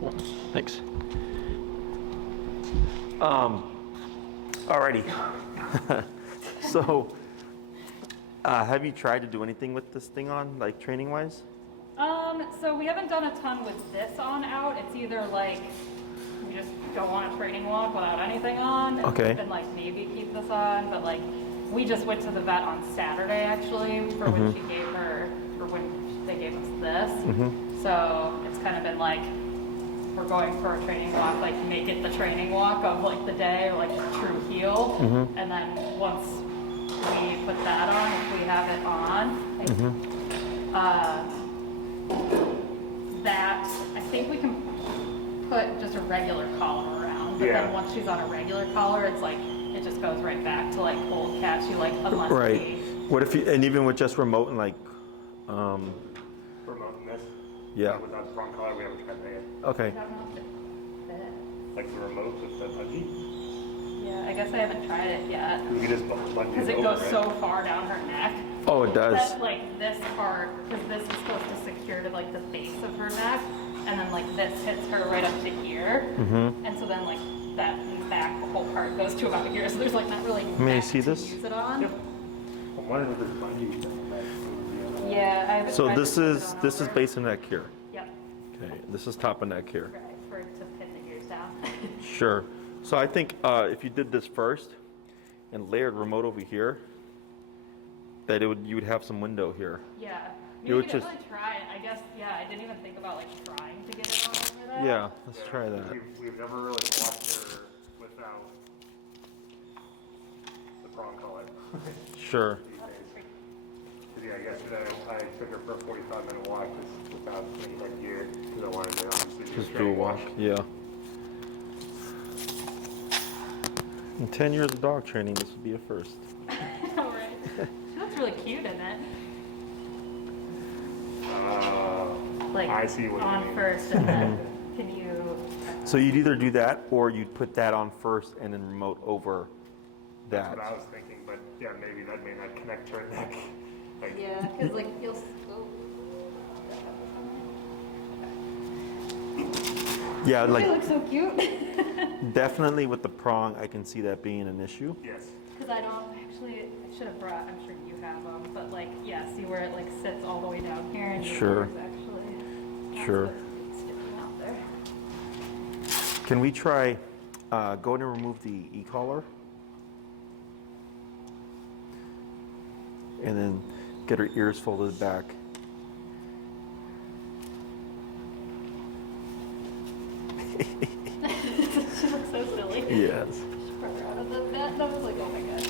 Cool. Thanks. Alrighty. So, have you tried to do anything with this thing on, like training wise? So we haven't done a ton with this on out. It's either like we just go on a training walk without anything on, and like maybe keep this on. But like we just went to the vet on Saturday actually for when she gave her, or when they gave us this. So it's kind of been like we're going for a training walk, like make it the training walk of like the day, like true heel, and then once we put that on, if we have it on. That I think we can put just a regular collar around, but then once she's on a regular collar, it's like it just goes right back to like old Cashew, like unless What if you, and even with just remote and like remote in this? Yeah. Without the front collar, we haven't tried that yet. Okay. I don't know if it fits. Like the remote with the bungee? Yeah, I guess I haven't tried it yet. We can just bungee Because it goes so far down her neck. Oh, it does. That, like this part, because this is supposed to secure to like the base of her neck, and then like this hits her right up to here, and so then like that back whole part goes to about here. So there's like not really May I neck see to this? use it on. Yep. I wonder if this bungee thing Yeah, I haven't So tried this to put it is on over. base of neck here. Yep. Okay. This is top of neck here. Right, for it to pin the ears down. Sure. So I think if you did this first and layered remote over here, that you would have some window here. Yeah. You Maybe would we just- definitely try it. I guess, yeah, I didn't even think about like trying to get it on over that. Yeah, let's try that. We've never really watched her without the prong collar. Sure. Because yeah, yesterday I took her for a 45-minute walk just without any like gear because I wanted to obviously Just do a walk. Yeah. In 10 years of dog training, this would be a first. All right. She looks really cute in it. Like I see what you on mean. first, and then can you? So you'd either do that or you'd put that on first and then remote over That's what I that. was thinking, but yeah, maybe that may not connect to her neck. Like, Yeah, because like you'll. Yeah, They like look so cute. definitely with the prong, I can see that being an issue. yes. Because I don't actually. I should have brought. I'm sure you have them, but like yeah, see where it like sits all the way down here, and Sure. yours actually. That's Sure. what's sticking out there. Can we try going and remove the e-collar? And then get her ears folded back. She looks so silly. Yes. She brought her out of the vet, and I was like, oh my gosh.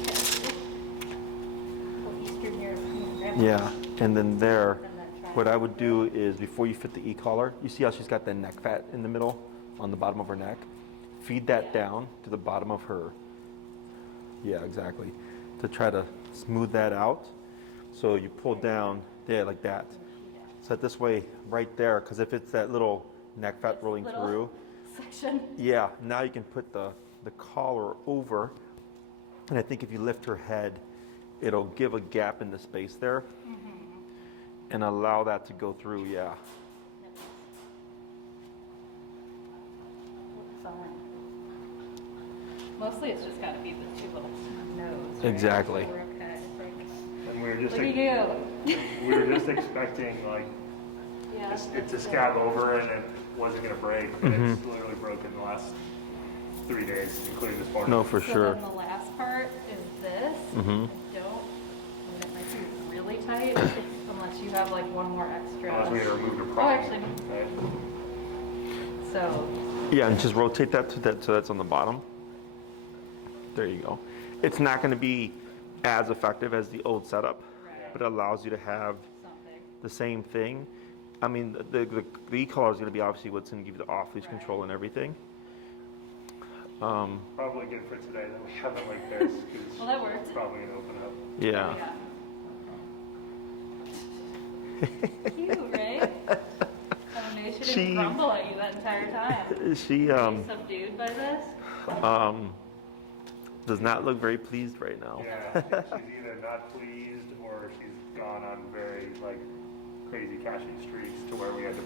Oh, Eastern European. Yeah, and then there, And then try what I would do is before you fit the e-collar, you see how she's got that neck fat in the middle, on the bottom of her neck? Feed that down to the bottom of her. Yeah, exactly. To try to smooth that out. So you pull down there like that. So that this way, right there, because if it's that little neck fat rolling Little through, section. yeah, now you can put the collar over. And I think if you lift her head, it'll give a gap in the space there and allow that to go through, yeah. Mostly it's just got to be the two little nose. Right? Exactly. So we're okay. It's like, And we were just look at you. we were just expecting like Yeah. it to scab over and it wasn't gonna break, but it's literally broken the last 3 days, including this morning. No, for So sure. then the last part is this. I mean, it might be really tight unless you have like one more extra. Unless we had removed a Oh, prong. actually. So, Yeah, and just rotate that to that so that's on the bottom. There you go. It's not going to be as effective as the old setup, Right. but it allows you to have something. the same thing. I mean, the e-collar is going to be obviously what's going to give you the off-leash control and everything. Probably good for today that we have it like this, because Well, that worked. it's probably gonna open up. Yeah. Cute, right? Oh no, she didn't She- grumble at you that entire time. She Are you subdued by this? does not look very pleased right now. Yeah, she's either not pleased or she's gone on very like crazy Cashew streaks to where we have to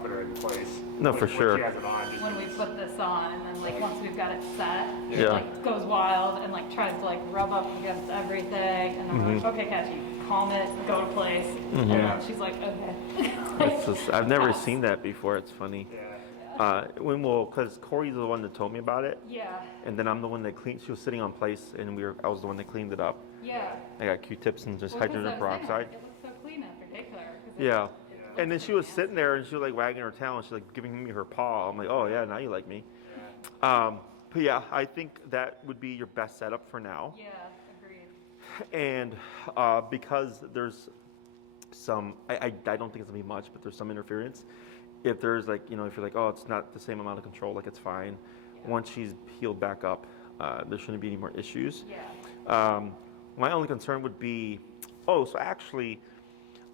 put her in place. No, for sure. She has it on. Just When we put this on, and then like once we've got it set, she Yeah. like goes wild and like tries to like rub up against everything, and I'm like, okay, Cashew, calm it, go to place, and then she's like, okay. It's just, I've never seen that before. It's funny. yeah. Because Corey's the one that told me about it, Yeah, and then I'm the one that cleaned. She was sitting on place, and I was the one that cleaned it up. yeah. I got Q-tips and just Well, 'cause hydrogen I was saying, peroxide. It looks so clean after daycare. 'Cause it- Yeah. it And then looks she was nasty. sitting there and she was like wagging her tail and she's like giving me her paw. I'm like, oh yeah, now you like me. Yeah. But yeah, I think that would be your best setup for now. Yeah, agreed. And because there's some, I don't think it's gonna be much, but there's some interference. If there's like, if you're like, oh, it's not the same amount of control, like it's fine. Yeah. Once she's healed back up, there shouldn't be any more issues. Yeah. My only concern would be, so actually,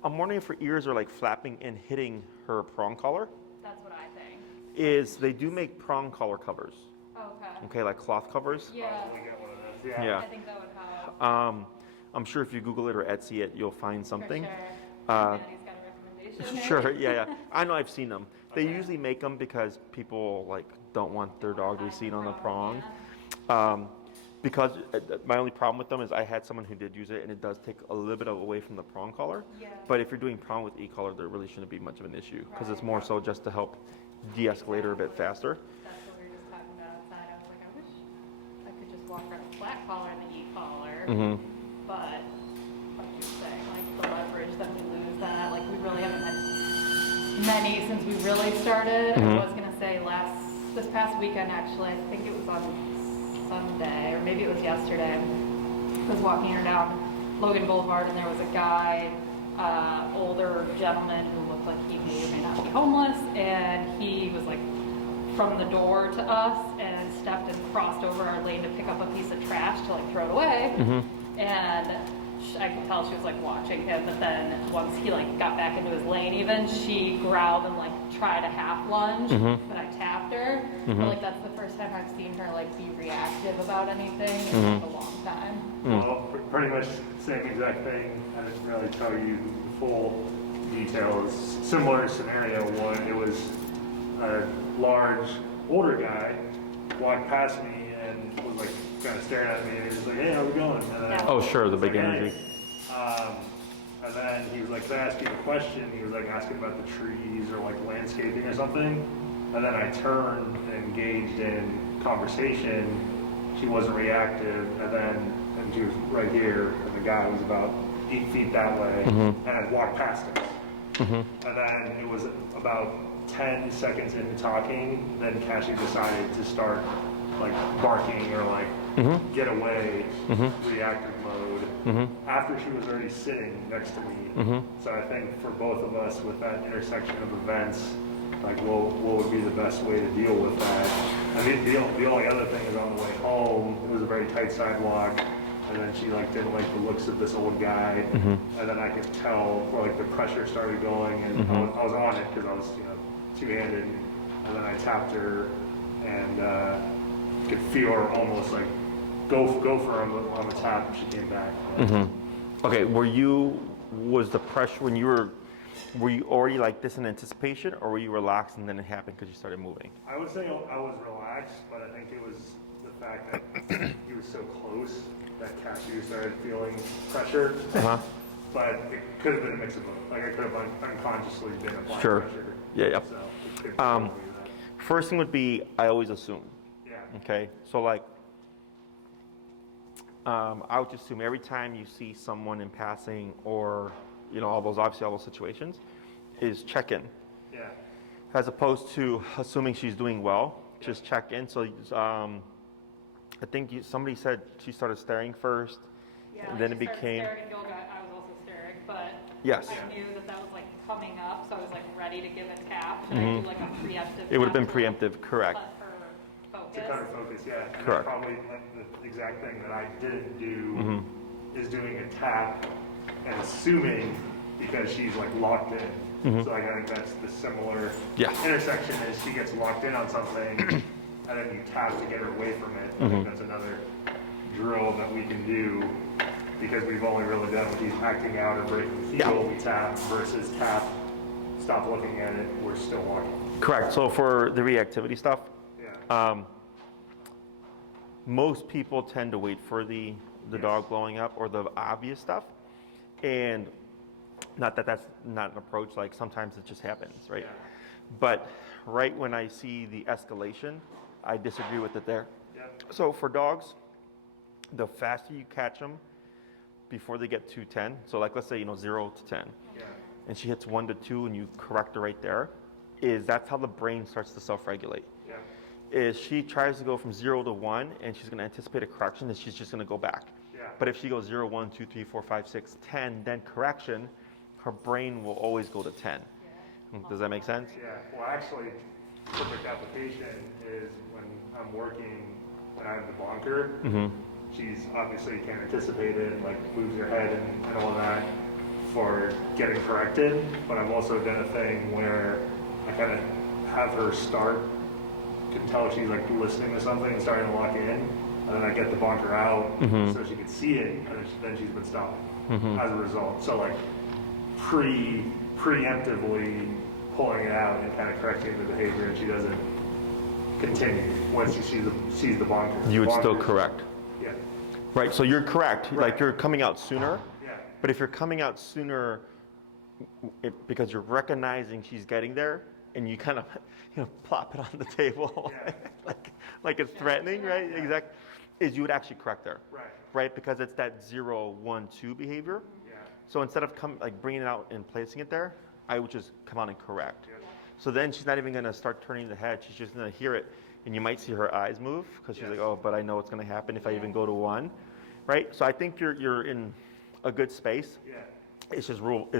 I'm wondering if her ears are like flapping and hitting her prong collar. That's what I think. They do make prong collar covers, Okay. okay, like cloth covers. Yeah. We get one of those. Yeah. Yeah. I think that would help. I'm sure if you Google it or Etsy it, you'll find something. For sure. Uh, Daddy's got a recommendation. Sure, yeah. I know I've seen them. They usually make them because people like don't want their dog to be seen on the prong. Because my only problem with them is I had someone who did use it and it does take a little bit away from the prong collar. Yeah. But if you're doing prong with e-collar, there really shouldn't be much of an issue because it's Right. more so just to help de-escalate her a bit faster. That's what we were just talking about outside. I was like, I wish I could just walk around a flat collar and the e-collar. Mm-hmm. But, like you're saying, like the leverage that we lose that, like we really haven't had many since we really started. Mhm. I was going to say this past weekend actually, I think it was on Sunday, or maybe it was yesterday. I was walking her down Logan Boulevard and there was a guy, older gentleman who looked like he may or may not be homeless, and he was like from the door to us and stepped and crossed over our lane to pick up a piece of trash to like throw it away. And I could tell she was like watching him, but then once he like got back into his lane even, she growled and like tried a half lunge, but I tapped her. But like that's the first time I've seen her like be reactive about anything in like a long time. Well, pretty much same exact thing. I didn't really tell you the full details. Similar scenario. One, it was a large, older guy walked past me and was like kind of staring at me, and he was like, "Hey, how we going?" And then Yeah. Oh, sure, the I was big like, "Hey." energy. And then he was like, "Can I ask you a question?" He was like asking about the trees or like landscaping or something. And then I turned and engaged in conversation. She wasn't reactive, and she was right here, and the guy was about 8 feet that way, and I walked past him. And then it was about 10 seconds into talking, then Cashew decided to start like barking or like get away, reactive mode, after she was already sitting next to me. So I think for both of us with that intersection of events, like what would be the best way to deal with that? I mean, the only other thing is on the way home, it was a very tight sidewalk, and then she like didn't like the looks of this old guy, and then I could tell where like the pressure started going, and I was on it because I was two-handed, and then I tapped her and could feel her almost like go for her on the tap, and she came back. Okay, was the pressure when were you already like this in anticipation, or were you relaxed and then it happened because you started moving? I would say I was relaxed, but I think it was the fact that he was so close that Cashew started feeling pressure. But it could have been a mix of both. Like I could have unconsciously been applying Sure. pressure. Yeah. So it could probably be that. First thing would be I always assume. Yeah. Okay, so like I would just assume every time you see someone in passing or all those situations is check in. Yeah. As opposed to assuming she's doing well, just check in. So I think somebody said she started staring first, Yeah, and then it she started became. staring at yoga. I was also staring, but Yes. I knew that was like coming up, so I was like ready to give a tap. Should I do like a preemptive? It would have been tap to, like, preemptive, correct. Let her focus. To kind of focus, yeah. And that's Correct. probably like the exact thing that I didn't do is doing a tap and assuming because she's like locked in. So like, I think that's the similar intersection is she gets locked in on something and then you tap to get her away from it. I think that's another drill that we can do because we've only really done with these acting out or breaking the heel, we tap versus tap, stop looking at it, we're still walking. Correct. So for the reactivity stuff, Yeah. most people tend to wait for the dog blowing up or the obvious stuff. And not that that's not an approach, like sometimes it just happens, right? Yeah. But right when I see the escalation, I disagree with it there. Yep. So for dogs, the faster you catch them before they get to 10, so like let's say, 0 to 10, Yeah. and she hits 1 to 2 and you correct her right there, that's how the brain starts to self-regulate. Yeah. Is she tries to go from 0 to 1 and she's going to anticipate a correction, and she's just going to go back. Yeah. But if she goes 0, 1, 2, 3, 4, 5, 6, 10, then correction, her brain will always go to 10. Does that make sense? Yeah, well, actually, perfect application is when I'm working, when I have the bonker, she's obviously can't anticipate it, like moves her head and all that for getting corrected, but I've also done a thing where I kind of have her start, can tell she's like listening to something and starting to lock in, and then I get the bonker out so she can see it, and then she's been stopped as a result. So like preemptively pulling it out and kind of correcting the behavior, and she doesn't continue once she sees the bonker. You would still Bonkers. correct. Yeah. Right, so you're correct. Right. Like you're coming out sooner. Yeah. But if you're coming out sooner because you're recognizing she's getting there, and you kind of plop it on the table Yeah. like it's threatening, right? Yeah. Exactly. Is you would actually correct there. Right. Right, because it's that 0, 1, 2 behavior. Yeah. So instead of bringing it out and placing it there, I would just come out and correct. Yeah. So then she's not even going to start turning the head. She's just going to hear it, and you might see her eyes move because she's Yes. like, "Oh, but I know what's going to happen if I even go to 1," right? So I think you're in a good space. Yeah. It's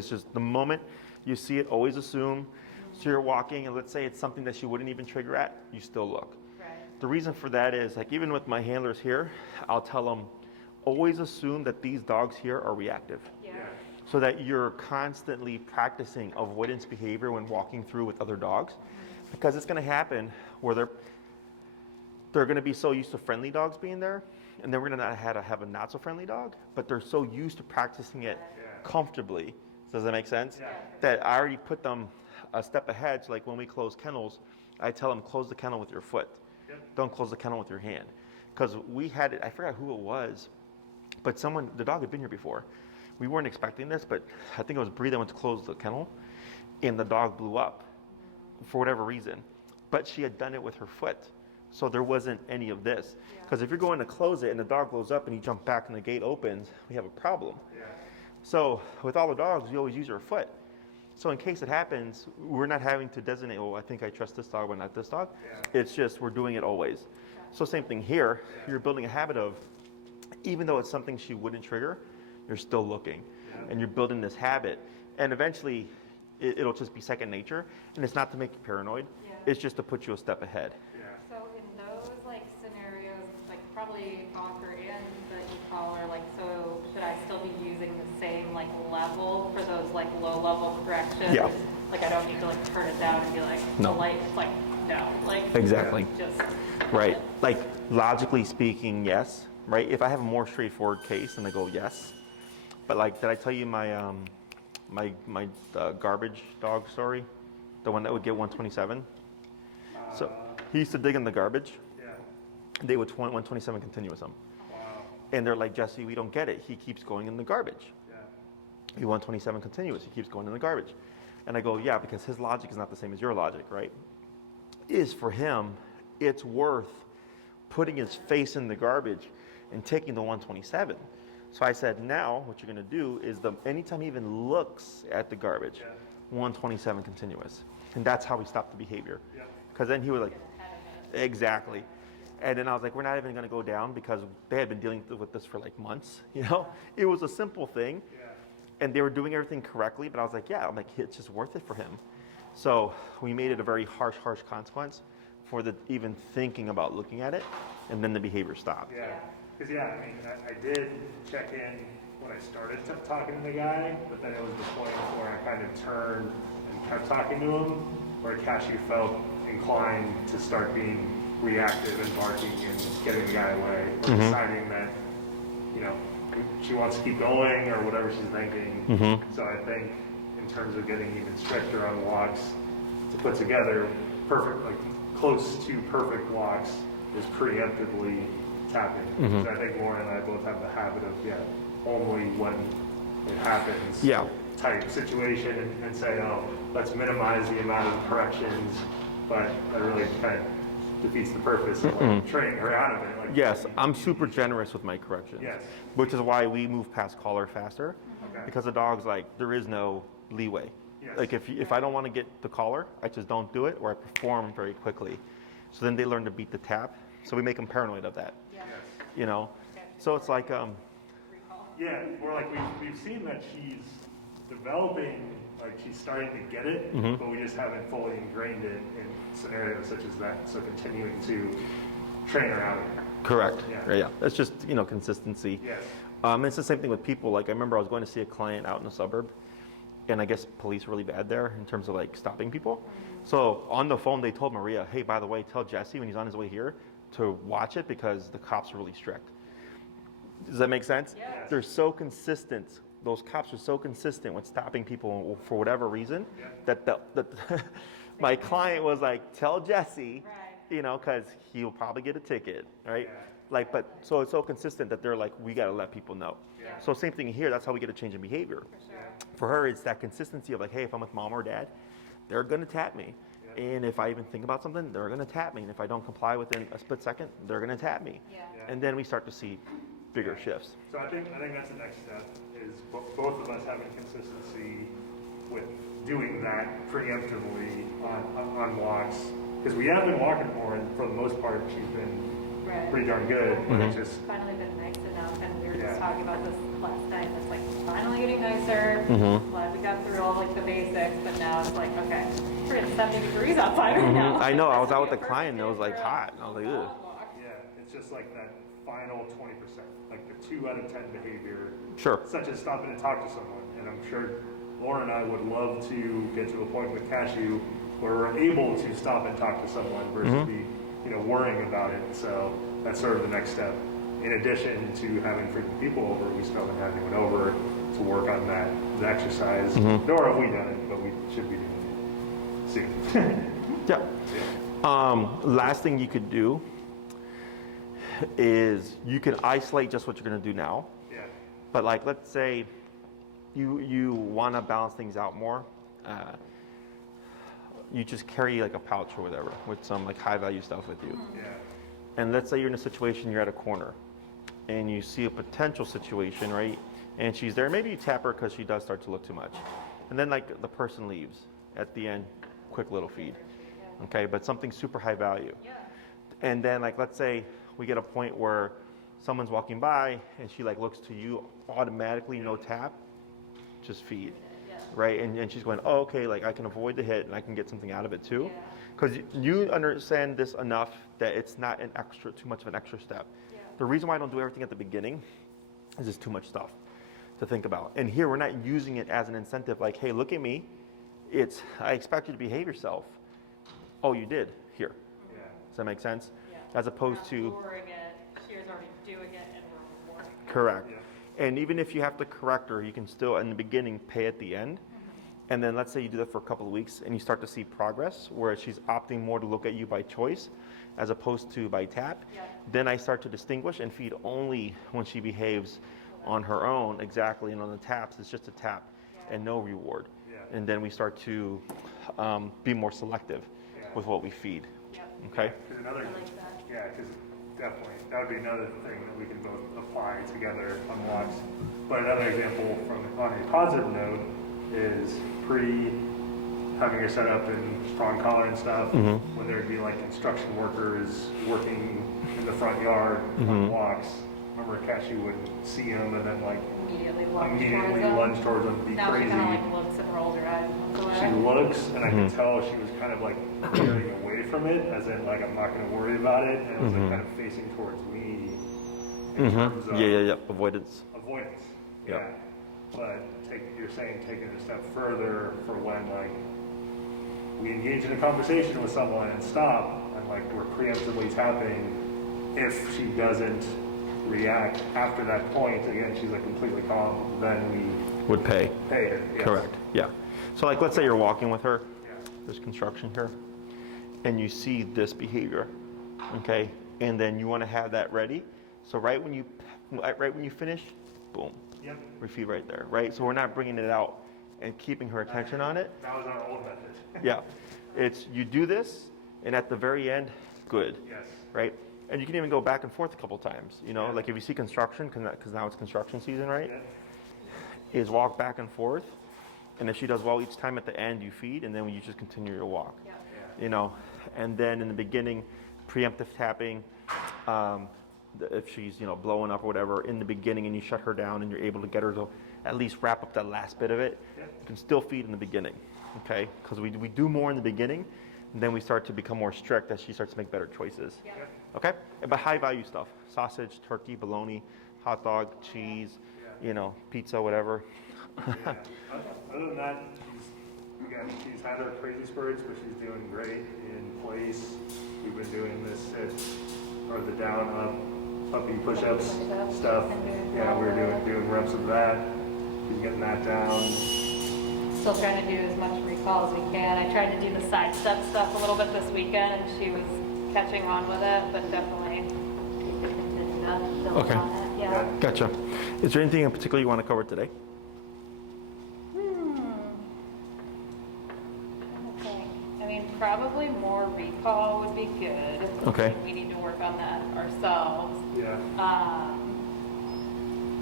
just the moment you see it, always assume. So you're walking, and let's say it's something that she wouldn't even trigger at, you still look. Right. The reason for that is, like, even with my handlers here, I'll tell them, always assume that these dogs here are reactive. Yeah. Yeah. So that you're constantly practicing avoidance behavior when walking through with other dogs. Because it's going to happen where they're going to be so used to friendly dogs being there, and then we're going to have a not so friendly dog, but they're so used to practicing it Yeah. comfortably. Does that make sense? Yeah. That I already put them a step ahead. So like when we close kennels, I tell them close the kennel with your foot. Yep. Don't close the kennel with your hand. Because we had it, I forgot who it was, but the dog had been here before. We weren't expecting this, but I think it was Bree that went to close the kennel, and the dog blew up for whatever reason. But she had done it with her foot, so there wasn't any of this. Because if you're going to close it and the dog blows up and you jump back and the gate opens, we have a problem. Yeah. So with all the dogs, you always use your foot. So in case it happens, we're not having to designate, I think I trust this dog, but not this dog. Yeah. It's just we're doing it always. So same thing here. You're building a habit of, even though it's something she wouldn't trigger, you're still looking. Yeah. And you're building this habit. And eventually, it'll just be second nature. And it's not to make you paranoid. Yeah. It's just to put you a step ahead. Yeah. So in those scenarios, probably bonker and the e-collar, so should I still be using the same level for those low level corrections? Yeah. I don't need to turn it down and be No. the light, no, Exactly. just. Right. Logically speaking, yes. Right. If I have a more straightforward case, then I go yes. But did I tell you my my garbage dog story? The one that would get 127. So he used to dig in the garbage. Yeah. They would 127 continuous him. Wow. And they're like, Jesse, we don't get it. He keeps going in the garbage. Yeah. He 127 continuous. He keeps going in the garbage. And I go, yeah, because his logic is not the same as your logic, right? Is for him, it's worth putting his face in the garbage and taking the 127. So I said, now what you're going to do is anytime he even looks at the garbage, Yeah. 127 continuous. And that's how we stopped the behavior. Yeah. Because then he was like, exactly. And then I was like, we're not even going to go down because they had been dealing with this for months. It was a simple thing. Yeah. And they were doing everything correctly, but I was like, yeah, it's just worth it for him. So we made it a very harsh consequence for even thinking about looking at it, and then the behavior stopped. Yeah. Because, I did check in when I started talking to the guy, but then it was the point where I kind of turned and kept talking to him, where Cashew felt inclined to start being reactive and barking and getting the guy away, or deciding that, she wants to keep going or whatever she's thinking. Mm-hmm. So I think in terms of getting even stricter on walks, to put together perfect, like close to perfect walks is preemptively tapping. Mm-hmm. So I think Lauren and I both have the habit of, only when it happens type situation and say, oh, let's minimize the amount of corrections, but that really kind of defeats the purpose of like, training her out of it. Like, Yes, I'm super generous with my corrections. Yes. Which is why we move past collar faster. Okay. Because the dog's like, there is no leeway. Yes. Like if I don't want to get the collar, I just don't do it, or I perform very quickly. So then they learn to beat the tap. So we make them paranoid of that. Yeah. Yes. You know? So it's like, Recall. Yeah, we're like, we've seen that she's developing, like she's starting to get it, but we just haven't fully ingrained it in scenarios such as that. So continuing to train her out of it. correct. Yeah. Yeah. It's just, consistency. Yes. It's the same thing with people. Like I remember I was going to see a client out in the suburb, and I guess police are really bad there in terms of like stopping people. So on the phone, they told Maria, hey, by the way, tell Jesse when he's on his way here to watch it because the cops are really strict. Does that make sense? Yes. They're so consistent. Those cops are so consistent with stopping people for whatever reason that my client was like, tell Jesse, Right. because he'll probably get a ticket, right? Yeah. Like, but so it's so consistent that they're like, we got to let people know. Yeah. So same thing here. That's how we get a change in behavior. For sure. For her, it's that consistency of like, hey, if I'm with mom or dad, they're gonna tap me. And if I even think about something, they're gonna tap me. And if I don't comply within a split second, they're gonna tap me. Yeah. Yeah. And then we start to see bigger shifts. So I think that's the next step is both of us having consistency with doing that preemptively on walks because we have been walking more and for the most part she's been Right. pretty darn good. But it's just Finally been nice enough, and we were Yeah. just talking about this last night. It's like finally getting nicer. Glad we got through all like the basics, but now it's like okay, we're at 70 degrees outside right now. I know. I was This out would with be the a client and it was perfect like day for hot. And I was like, a ugh. long walk. yeah, it's just like that final 20%, like the 2 out of 10 behavior, Sure. such as stopping to talk to someone. And I'm sure Lauren and I would love to get to a point with Cashew where we're able to stop and talk to someone versus be, worrying about it. So that's sort of the next step. In addition to having frequent people over, we still haven't had anyone over to work on that the exercise. Nor have we done it, but we should be doing it soon. Yeah. Last thing you could do is you can isolate just what you're gonna do now. Yeah. But like, let's say you want to balance things out more. You just carry like a pouch or whatever with some like high value stuff with you. Yeah. And let's say you're in a situation, you're at a corner and you see a potential situation, right? And she's there. Maybe you tap her because she does start to look too much. And then like the person leaves at the end, quick little feed. Okay, but something super high value. Yeah. And then like, let's say we get a point where someone's walking by and she like looks to you automatically, no tap, just feed. Yeah. Right? And she's going, oh, okay, like I can avoid the hit and I can get something out of it too. Yeah. Because you understand this enough that it's not too much of an extra step. Yeah. The reason why I don't do everything at the beginning is just too much stuff to think about. And here we're not using it as an incentive like, hey, look at me. I expect you to behave yourself. Oh, you did? Here. Yeah. Does that make sense? Yeah. As opposed Not to, lowering it, she was already doing it, and we're rewarding it. correct. Yeah. And even if you have to correct her, you can still, in the beginning, pay at the end. And then let's say you do that for a couple of weeks and you start to see progress where she's opting more to look at you by choice as opposed to by tap. Yeah. Then I start to distinguish and feed only when she behaves on her own, exactly. And on the taps, it's just a tap and no reward. Yeah. And then we start to be more selective with what we feed. Yep. Okay? Because another, I like that. yeah, because definitely that would be another thing that we can both apply together on walks. But another example on a positive note is having her set up in strong collar and stuff. When there'd be like construction workers working in the front yard on walks. Remember, Cashew would see him and then like Immediately lunge towards them, be Now crazy. she kind of like looks and rolls her eyes and looks She away. looks, and I can tell she was kind of like veering away from it, as in like I'm not going to worry about it, and it was like kind of facing towards me in terms of Yeah. Avoidance. avoidance. Yeah. Yeah. But you're saying taking it a step further for when like we engage in a conversation with someone and stop, and like we're preemptively tapping if she doesn't react after that point, again, she's like completely calm, then we Would pay. pay her. Yes. Correct. Yeah. So like, let's say you're walking with her. Yeah. There's construction here, and you see this behavior, okay, and then you want to have that ready. So right when you finish, boom, Yep. refeed right there, right? So we're not bringing it out and keeping her attention on it. That was our old method. Yeah, it's you do this, and at the very end, good, Yes. right? And you can even go back and forth a couple times. You know, Yeah. like if you see construction, because now it's construction season, right? Yeah. Is walk back and forth, and if she does well each time at the end, you feed, and then you just continue your walk. Yeah. You know, and then in the beginning, preemptive tapping. If she's blowing up or whatever in the beginning, and you shut her down, and you're able to get her to at least wrap up that last bit of it, Yeah. you can still feed in the beginning, okay? Because we do more in the beginning, and then we start to become more strict as she starts to make better choices. Yeah. Okay, but high value stuff: sausage, turkey, bologna, hot dog, cheese, pizza, whatever. Yeah. Other than that, she's had her crazy spurts, but she's doing great in place. We've been doing this or the down up puppy push-ups Push-ups. stuff. And Yeah, we were doing reps of that. She's getting that down. Still trying to do as much recall as we can. I tried to do the side step stuff a little bit this weekend, and she was catching on with it, but definitely continue to build Okay. on it. Yeah. Gotcha. Is there anything in particular you want to cover today? I mean, probably more recall would be good. Okay. We need to work on that ourselves. Yeah.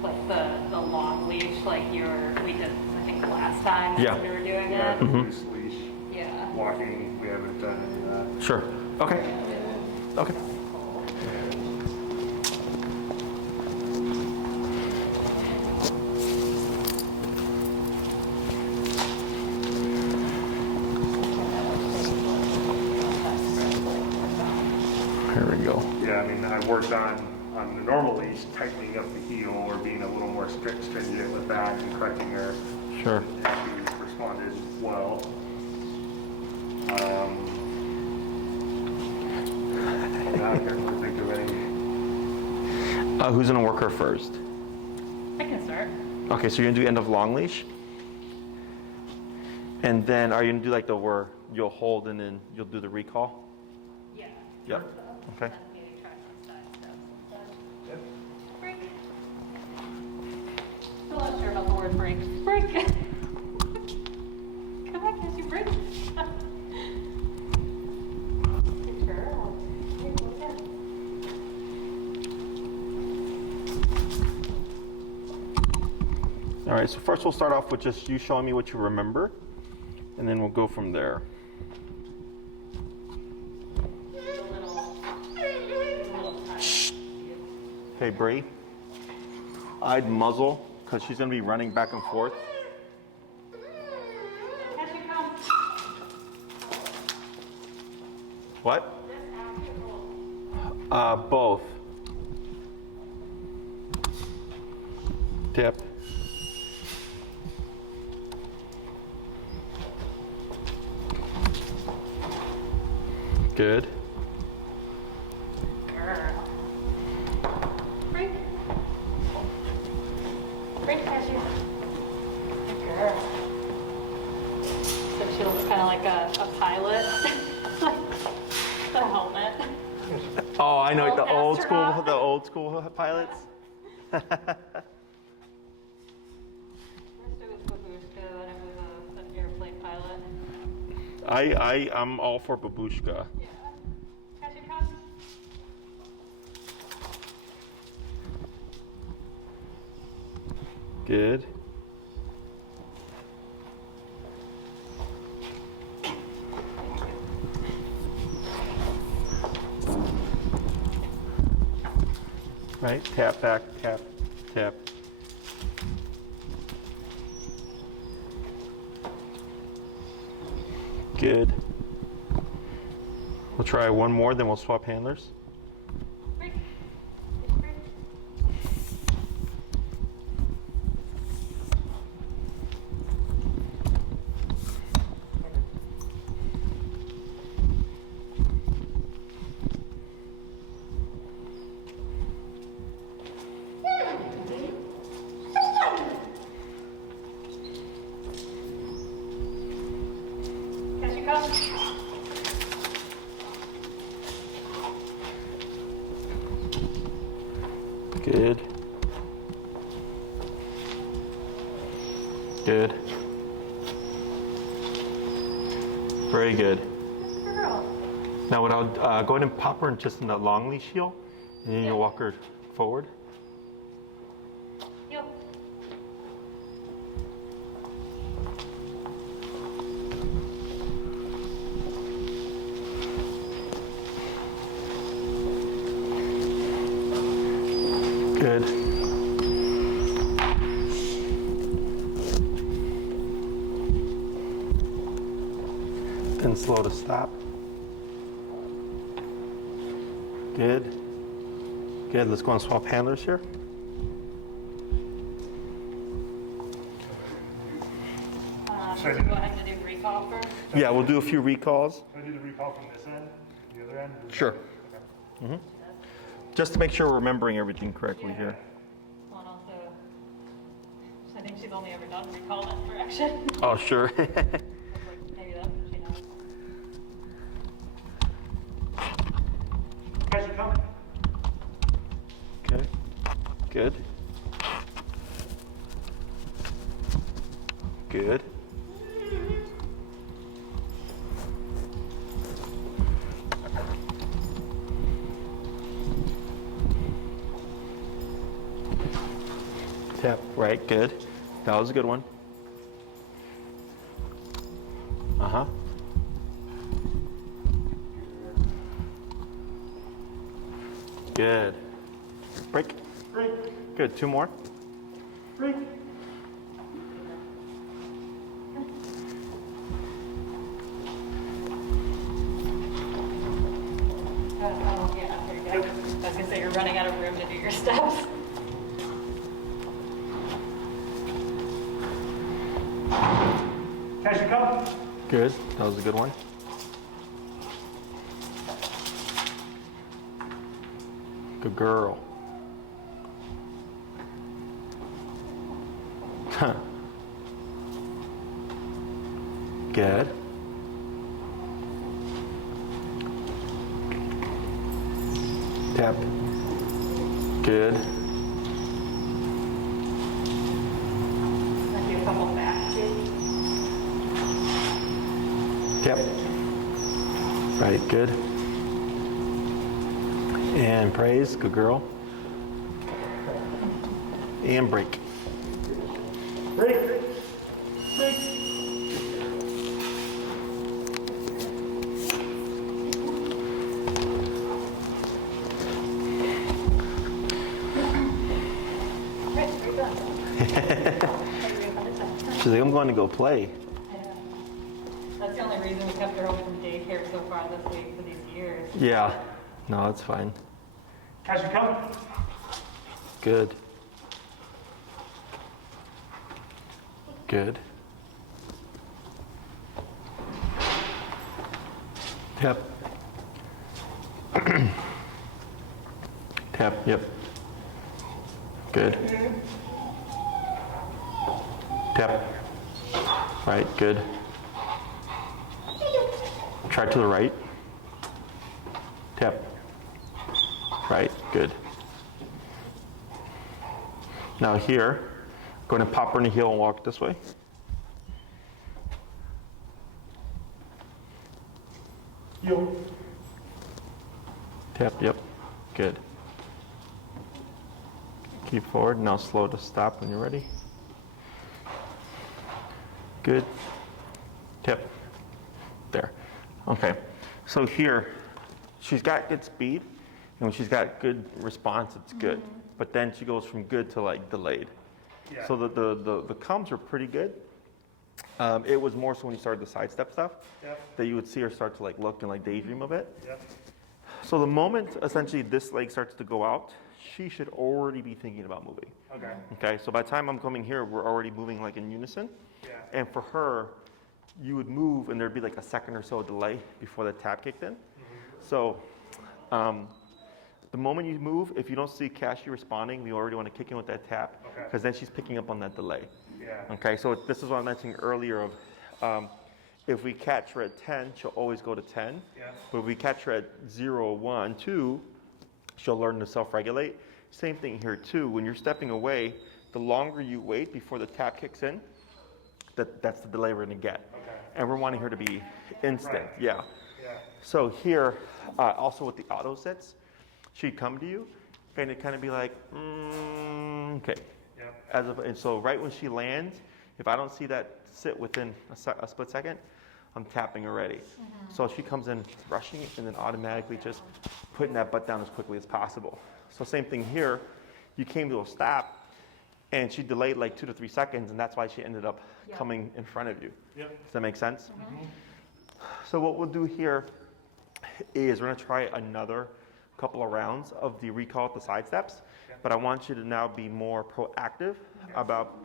Like the long leash, like we did, I think last time Yeah. we were doing Yeah, it. loose leash. Yeah. Walking, we haven't done any of that. Sure. Okay. Okay. Here we go. Yeah, I mean, I worked on the normal leash, tightening up the heel or being a little more stringent with that and correcting her. Sure. And she responded well. Now I can't really think of any. Who's gonna work her first? I can start. Okay, so you're gonna do end of long leash, and then are you gonna do like where you'll hold and then you'll do the recall? Yeah. Yep. Okay. And then maybe try some side steps instead. Yep. Break. Still not sure about the word break. Break. Come on, Cashew, break. Good girl. Hey, look at it. All right, so first we'll start off with just you showing me what you remember, and then we'll go from there. Hey, Bree, I'd muzzle, because she's going to be running back and forth. Cashew, come. What? Both. Tip. Good. Girl. Break. Break, Cashew. Good girl. So she looks kind of like a pilot. The helmet. Oh, I know, Old astronaut. the old school pilots. First it was Babushka, then it was an airplane pilot. I'm all for babushka. Yeah. Cashew, come. Good. Right, tap back, tap, tap. Good. We'll try one more, then we'll swap handlers. Break. Break. come. Good. Good. Very good. Good girl. Now what I'll go ahead and pop her just in the long leash heel, and then you'll walk her forward. Heel. Good. And slow to stop. Good. Good. Let's go and swap handlers here. Do you want him to do recall first? Yeah, we'll do a few recalls. Can I do the recall from this end, the other end? Sure. Okay. Just to make sure we're remembering everything correctly here. Well, and also, I think she's only ever done recall that direction. Oh, sure. Like, maybe that's what she knows. Guys, you coming? Okay. Good. Good. Tap, right, good. That was a good one. Uh-huh. Good. Break. Break. Good, two more. Break. Oh, yeah, there you go. I was gonna say you're running out of room to do your steps. Cashew, come. Good, that was a good one. Good girl. Huh. Good. Tap. Good. I'll do a couple back too. Yep. Right, good. And praise, good girl. And break. Break. Break. Right, very good. She's like, I'm going to go play. That's the only reason we kept her home from daycare so far this week for these years. Yeah. No, it's fine. Cashew, come. Good. Good. Tap. Tap, yep. Good. Tap. Right, good. Try to the right. Tap. Right, good. Now here, going to pop her in the heel and walk this way. Heel. Tap, yep, good. Keep forward, now slow to stop when you're ready. Good. Tap. There. Okay, so here, she's got good speed, and when she's got good response, it's good. But then she goes from good to like delayed. Yeah. So the comes are pretty good. It was more so when you started the sidestep stuff Yep. that you would see her start to like look and like daydream a bit. Yep. So the moment essentially this leg starts to go out, she should already be thinking about moving. Okay. Okay, so by the time I'm coming here, we're already moving like in unison. Yeah. And for her, you would move and there'd be like a second or so delay before the tap kicked in. So the moment you move, if you don't see Cashew responding, we already want to kick in with that tap because then she's picking up on that delay. Yeah. Okay, so this is what I mentioned earlier of If we catch her at 10, she'll always go to 10. Yeah. But if we catch her at 0, 1, 2, she'll learn to self-regulate. Same thing here too. When you're stepping away, the longer you wait before the tap kicks in, that's the delay we're gonna get. Okay. And we're wanting her to be instant, Right. yeah. Yeah. So here, also with the auto sits, she'd come to you and it'd kind of be like, okay. Yeah. And so right when she lands, if I don't see that sit within a split second, I'm tapping already. So she comes in rushing and then automatically just putting that butt down as quickly as possible. So same thing here, you came to a stop and she delayed like 2 to 3 seconds and that's why she ended up coming in front of you. Yep. Does that make sense? So what we'll do here is we're gonna try another couple of rounds of the recall at the side steps, but I want you to now be more proactive about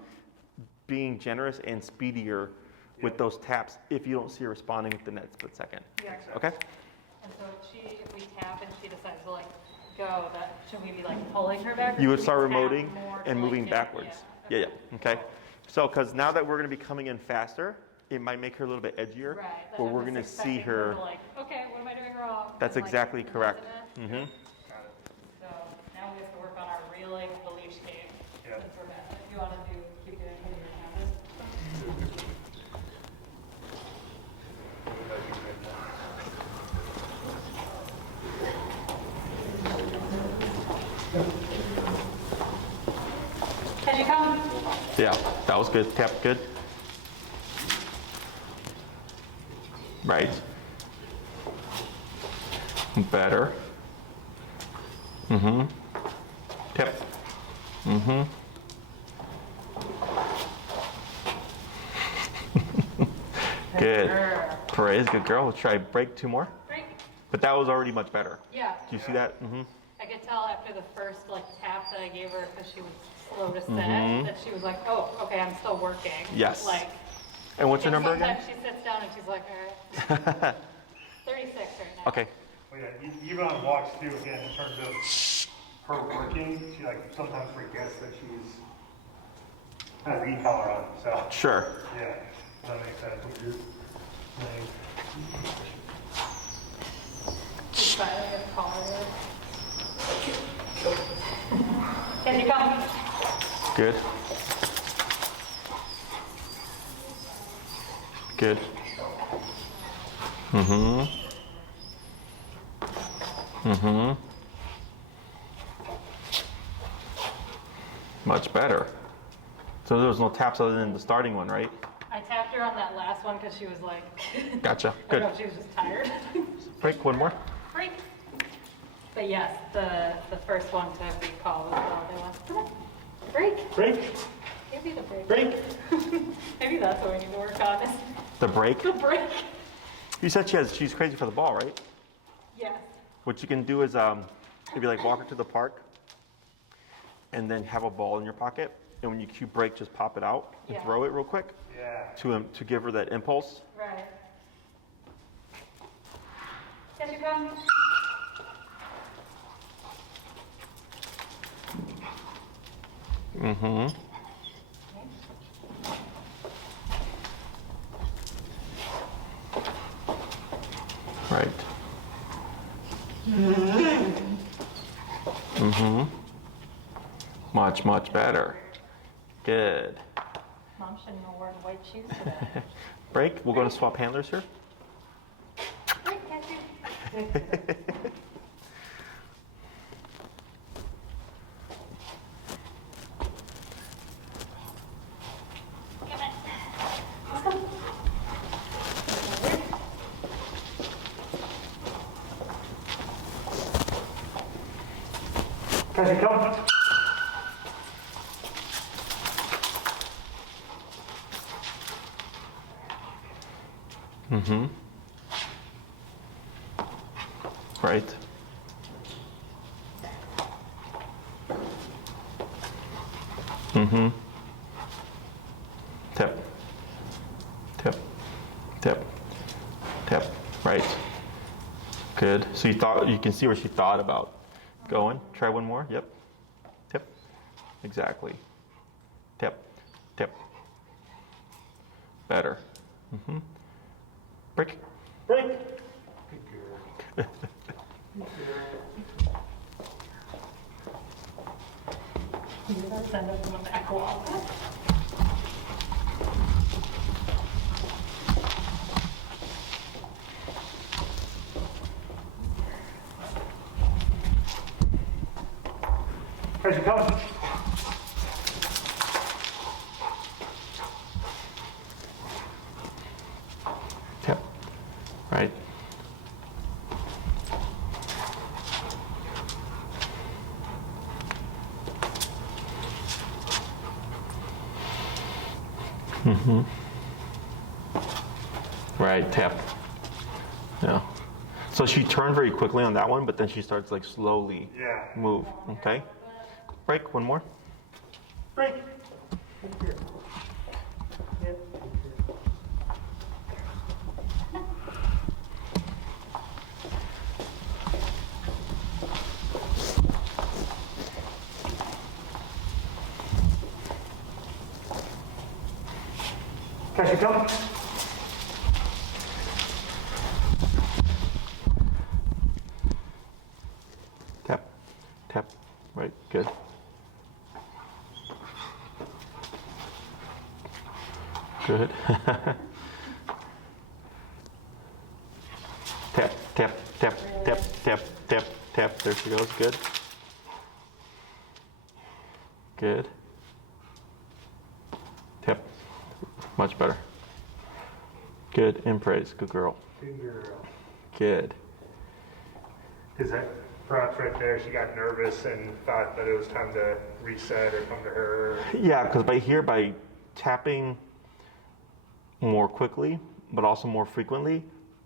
being generous and speedier with those taps if you don't see her responding within that split second. Yeah. Okay? And so if we tap and she decides to like go, should we be like pulling her back? Or You would should start we tap remoting more to, and like, moving get- backwards. Yeah, okay? So, because now that we're gonna be coming in faster, it might make her a little bit edgier, Right. then but I'm we're just gonna see expecting her. to, like, okay, what am I doing wrong? That's And, like, exactly correct. revisit it. Mm-hmm. So now we have to work on our reeling of the leash game. Yeah. Since we're done. If you want to keep doing it your campus. Can you come? Yeah, that was good. Tap good. Right. Better. Mm-hmm. Tap. Mm-hmm. Good. Praise, good girl. Let's try break 2 more. Break. But that was already much better. Yeah. Do you see that? Mm-hmm. I could tell after the first like tap that I gave her because she was slow to set Mhm. that she was like, oh, okay, I'm still working. Yes. Like, And what's your and number again? sometimes she sits down and she's like, all right, 36 right now. Okay. Well, yeah, even on walks too, again, in terms of her working, she like sometimes forgets that she's has an e-collar on, so, Sure. yeah, that makes sense. What you're saying. She's finally gonna call her. Can you come? Good. Good. Mm-hmm. Mm-hmm. Much better. So there was no taps other than the starting one, right? I tapped her on that last one because she was like, Gotcha. I don't know Good. if she was just tired. Break one more. Break. But yes, the first one to recall was the other one. Come on. Break. Break, Maybe the break. break. Maybe that's what we need to work on is The break. the break. You said she's crazy for the ball, right? Yes. What you can do is if you like walk her to the park and then have a ball in your pocket, and when you cue break, just pop it out and Yeah. throw it real quick Yeah. to give her that impulse. Right. Can you come? Mm-hmm. Right. Mm-hmm. Much, much better. Good. Mom shouldn't have worn white shoes today. Break. We're going to swap handlers here. Break, Cashew. Come on. Awesome. Can you come? Mm-hmm. Right. Mm-hmm. Tap. Tap. Tap. Tap. Right. Good. So you can see where she thought about going. Try one more. Yep. Tap. Exactly. Tap. Tap. Better. Mm-hmm. Break. Break. Good girl. Send it to a back wall. Cashew, come. Tap. Right. Right, tap. Yeah. So she turned very quickly on that one, but then she starts like slowly move. Okay. Break. One more. Break. Cashew, come. Tap. Tap. Right. Good. Good. Tap, tap, tap, tap, tap, tap, tap. There she goes. Good. Good. Tap. Much better. Good. In praise. Good girl. Good girl. Good. Is that perhaps right there she got nervous and thought that it was time to reset or come to her? Yeah, because by tapping more quickly, but also more frequently,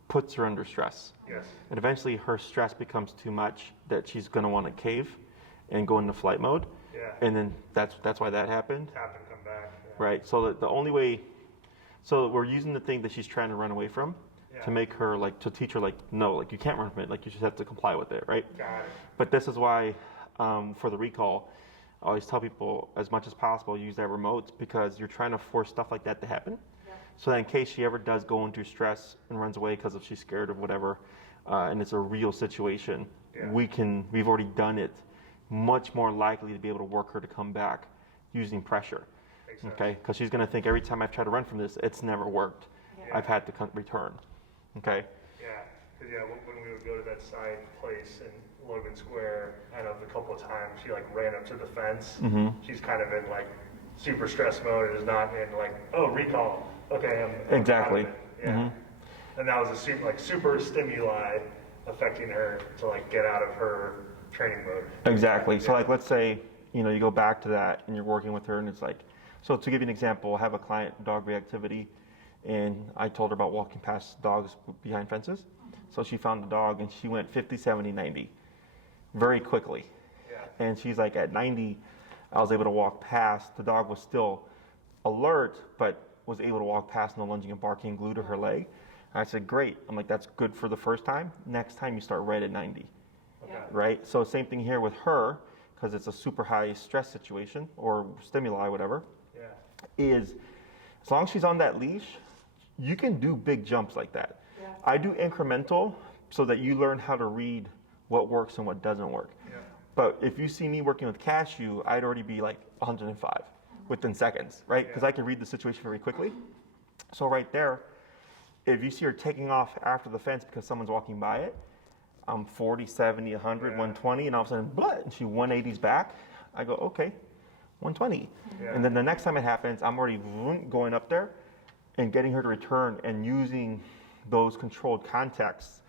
puts her under stress. Yes. And eventually her stress becomes too much that she's going to want to cave and go into flight mode. Yeah. And then that's why that happened. Tap and come back. Yeah. Right. So the only way, so we're using the thing that she's trying to run away from Yeah. to make her like, to teach her like, no, like you can't run from it. Like you just have to comply with it. Right. Got it. But this is why for the recall, I always tell people as much as possible, use that remote because you're trying to force stuff like that to happen. So that in case she ever does go into stress and runs away because if she's scared of whatever, and it's a real situation, we've already done it, much more likely to be able to work her to come back using pressure. Okay, because she's going to think every time I've tried to run from this, it's never worked. Yeah. I've had to return. Okay. Yeah, because when we would go to that side place in Logan Square, I know a couple of times she like ran up to the fence. Mm-hmm. She's kind of in like super stress mode. It is not in like, oh, recall. Okay, I'm Exactly. out of it. Yeah. Mm-hmm. And that was a super stimuli affecting her to like get out of her training mode. Exactly. So like, let's say, you go back to that and you're working with her and it's like, so to give you an example, I have a client, dog reactivity, and I told her about walking past dogs behind fences. So she found the dog and she went 50, 70, 90 very quickly. Yeah. And she's like, at 90, I was able to walk past. The dog was still alert, but was able to walk past, no lunging and barking, glued to her leg. And I said, great. I'm like, that's good for the first time. Next time you start right at 90. Okay. Right? So same thing here with her, because it's a super high stress situation or stimuli, whatever, Yeah. is as long as she's on that leash, you can do big jumps like that. Yeah. I do incremental so that you learn how to read what works and what doesn't work. Yeah. But if you see me working with Cashew, I'd already be like 105 within seconds, right? Because I can read the situation very quickly. So right there, if you see her taking off after the fence because someone's walking by it, I'm 40, 70, 100, 120, and all of a sudden, blah, and she 180s back. I go, okay, 120. Yeah. And then the next time it happens, I'm already going up there and getting her to return and using those controlled contexts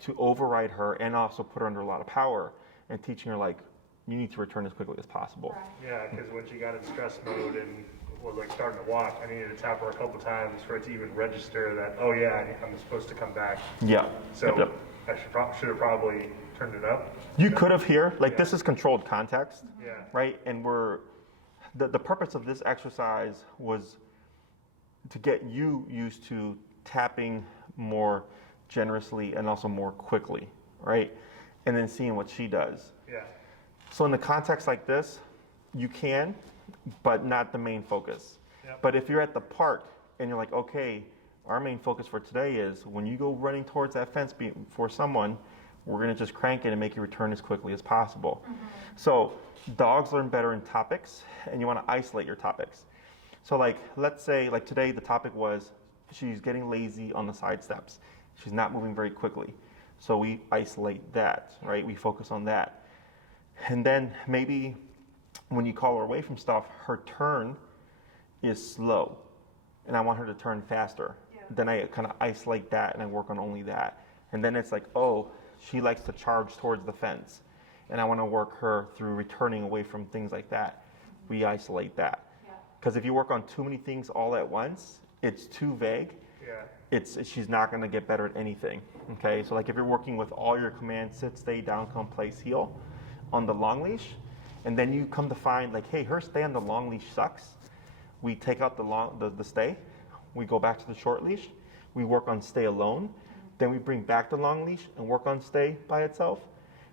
to override her and also put her under a lot of power and teaching her like, you need to return as quickly as possible. Yeah, because when she got in stress mode and was like starting to walk, I needed to tap her a couple times for it to even register that, oh yeah, I'm supposed to come back. Yeah. So Yep, yep. I should have probably turned it up. You could have here, like this is controlled context, Yeah. right? And the purpose of this exercise was to get you used to tapping more generously and also more quickly, right? And then seeing what she does. Yeah. So in the context like this, you can, but not the main focus. Yep. But if you're at the park and you're like, okay, our main focus for today is when you go running towards that fence for someone, we're going to just crank it and make you return as quickly as possible. So dogs learn better in topics, and you want to isolate your topics. So like, let's say like today the topic was she's getting lazy on the side steps. She's not moving very quickly. So we isolate that, right? We focus on that. And then maybe when you call her away from stuff, her turn is slow, and I want her to turn faster. Then I kind of isolate that and I work on only that. And then it's like, oh, she likes to charge towards the fence, and I want to work her through returning away from things like that. We isolate that. Because if you work on too many things all at once, it's too vague. She's not going to get better at anything. Okay, so like if you're working with all your commands, sit, stay, down, come, place, heel, on the long leash, and then you come to find like, hey, her stay on the long leash sucks. We take out the stay. We go back to the short leash. We work on stay alone. Then we bring back the long leash and work on stay by itself.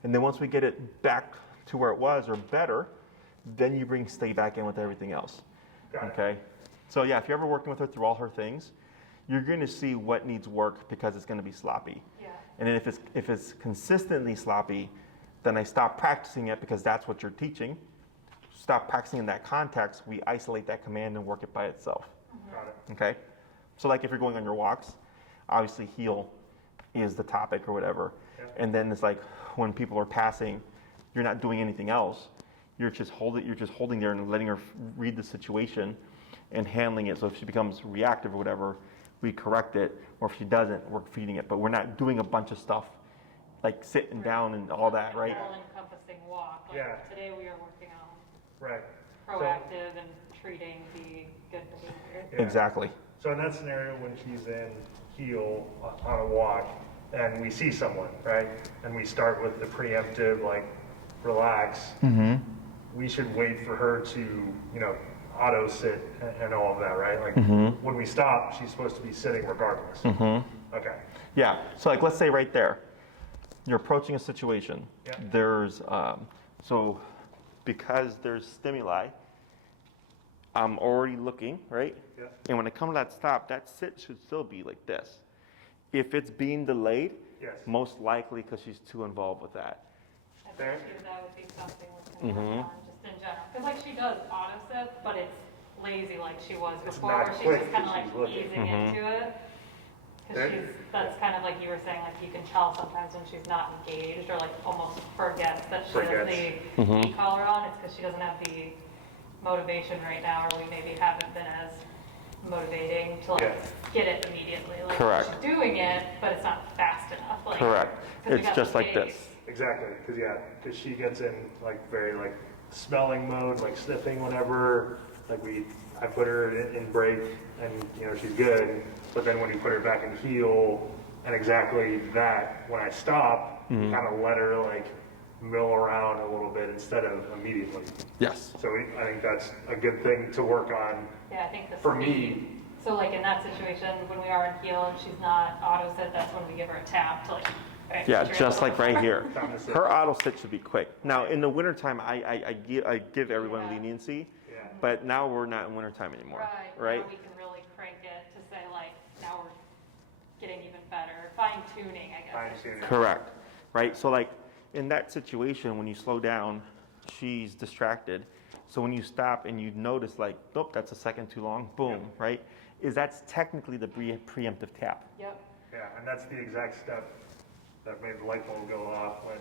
And then once we get it back to where it was or better, then you bring stay back in with everything else. Okay? So yeah, if you're ever working with her through all her things, you're going to see what needs work because it's going to be sloppy. And then if it's consistently sloppy, then I stop practicing it because that's what you're teaching. Stop practicing in that context. We isolate that command and work it by itself. Okay? So like if you're going on your walks, obviously heel is the topic or whatever. And then it's like when people are passing, you're not doing anything else. You're just holding there and letting her read the situation and handling it. So if she becomes reactive or whatever, we correct it. Or if she doesn't, we're feeding it. But we're not doing a bunch of stuff like sitting down and all that, right? All-encompassing walk. Like today we are working on proactive and treating the good behavior. Exactly. So in that scenario, when she's in heel on a walk and we see someone, right, and we start with the preemptive, like, relax, we should wait for her to, you know, auto sit and all of that, right? Like when we stop, she's supposed to be sitting regardless. Okay. Yeah. So like, let's say right there, you're approaching a situation. There's, so because there's stimuli, I'm already looking, right? And when it comes to that stop, that sit should still be like this. If it's being delayed, most likely because she's too involved with that. I think that would be something we can work on just in general. Because like she does auto sit, but it's lazy like she was before, where she's just kind of like easing into it. Because that's kind of like you were saying, like you can tell sometimes when she's not engaged or like almost forgets that she has the e-collar on. It's because she doesn't have the motivation right now, or we maybe haven't been as motivating to like get it immediately. Like she's doing it, but it's not fast enough. Like, It's just like this. Exactly, because she gets in like very like smelling mode, like sniffing whenever, like I put her in break and you know she's good, but then when you put her back in heel and exactly that, when I stop, kind of let her like mill around a little bit instead of immediately. Yes. So I think that's a good thing to work on. Yeah, I think the for speed. Me. So like in that situation, when we are in heel and she's not auto sit, that's when we give her a tap to like. Yeah, just like right here. Her auto sit should be quick. Now in the wintertime, I give everyone leniency, but now we're not in wintertime anymore, right? Now we can really crank it to say like, now we're getting even better. Fine tuning, I guess. Fine tuning. Correct, right? So like in that situation, when you slow down, she's distracted. So when you stop and you notice like, nope, that's a second too long, boom, right? That's technically the preemptive tap. Yep. Yeah, and that's the exact step that made the light bulb go off when,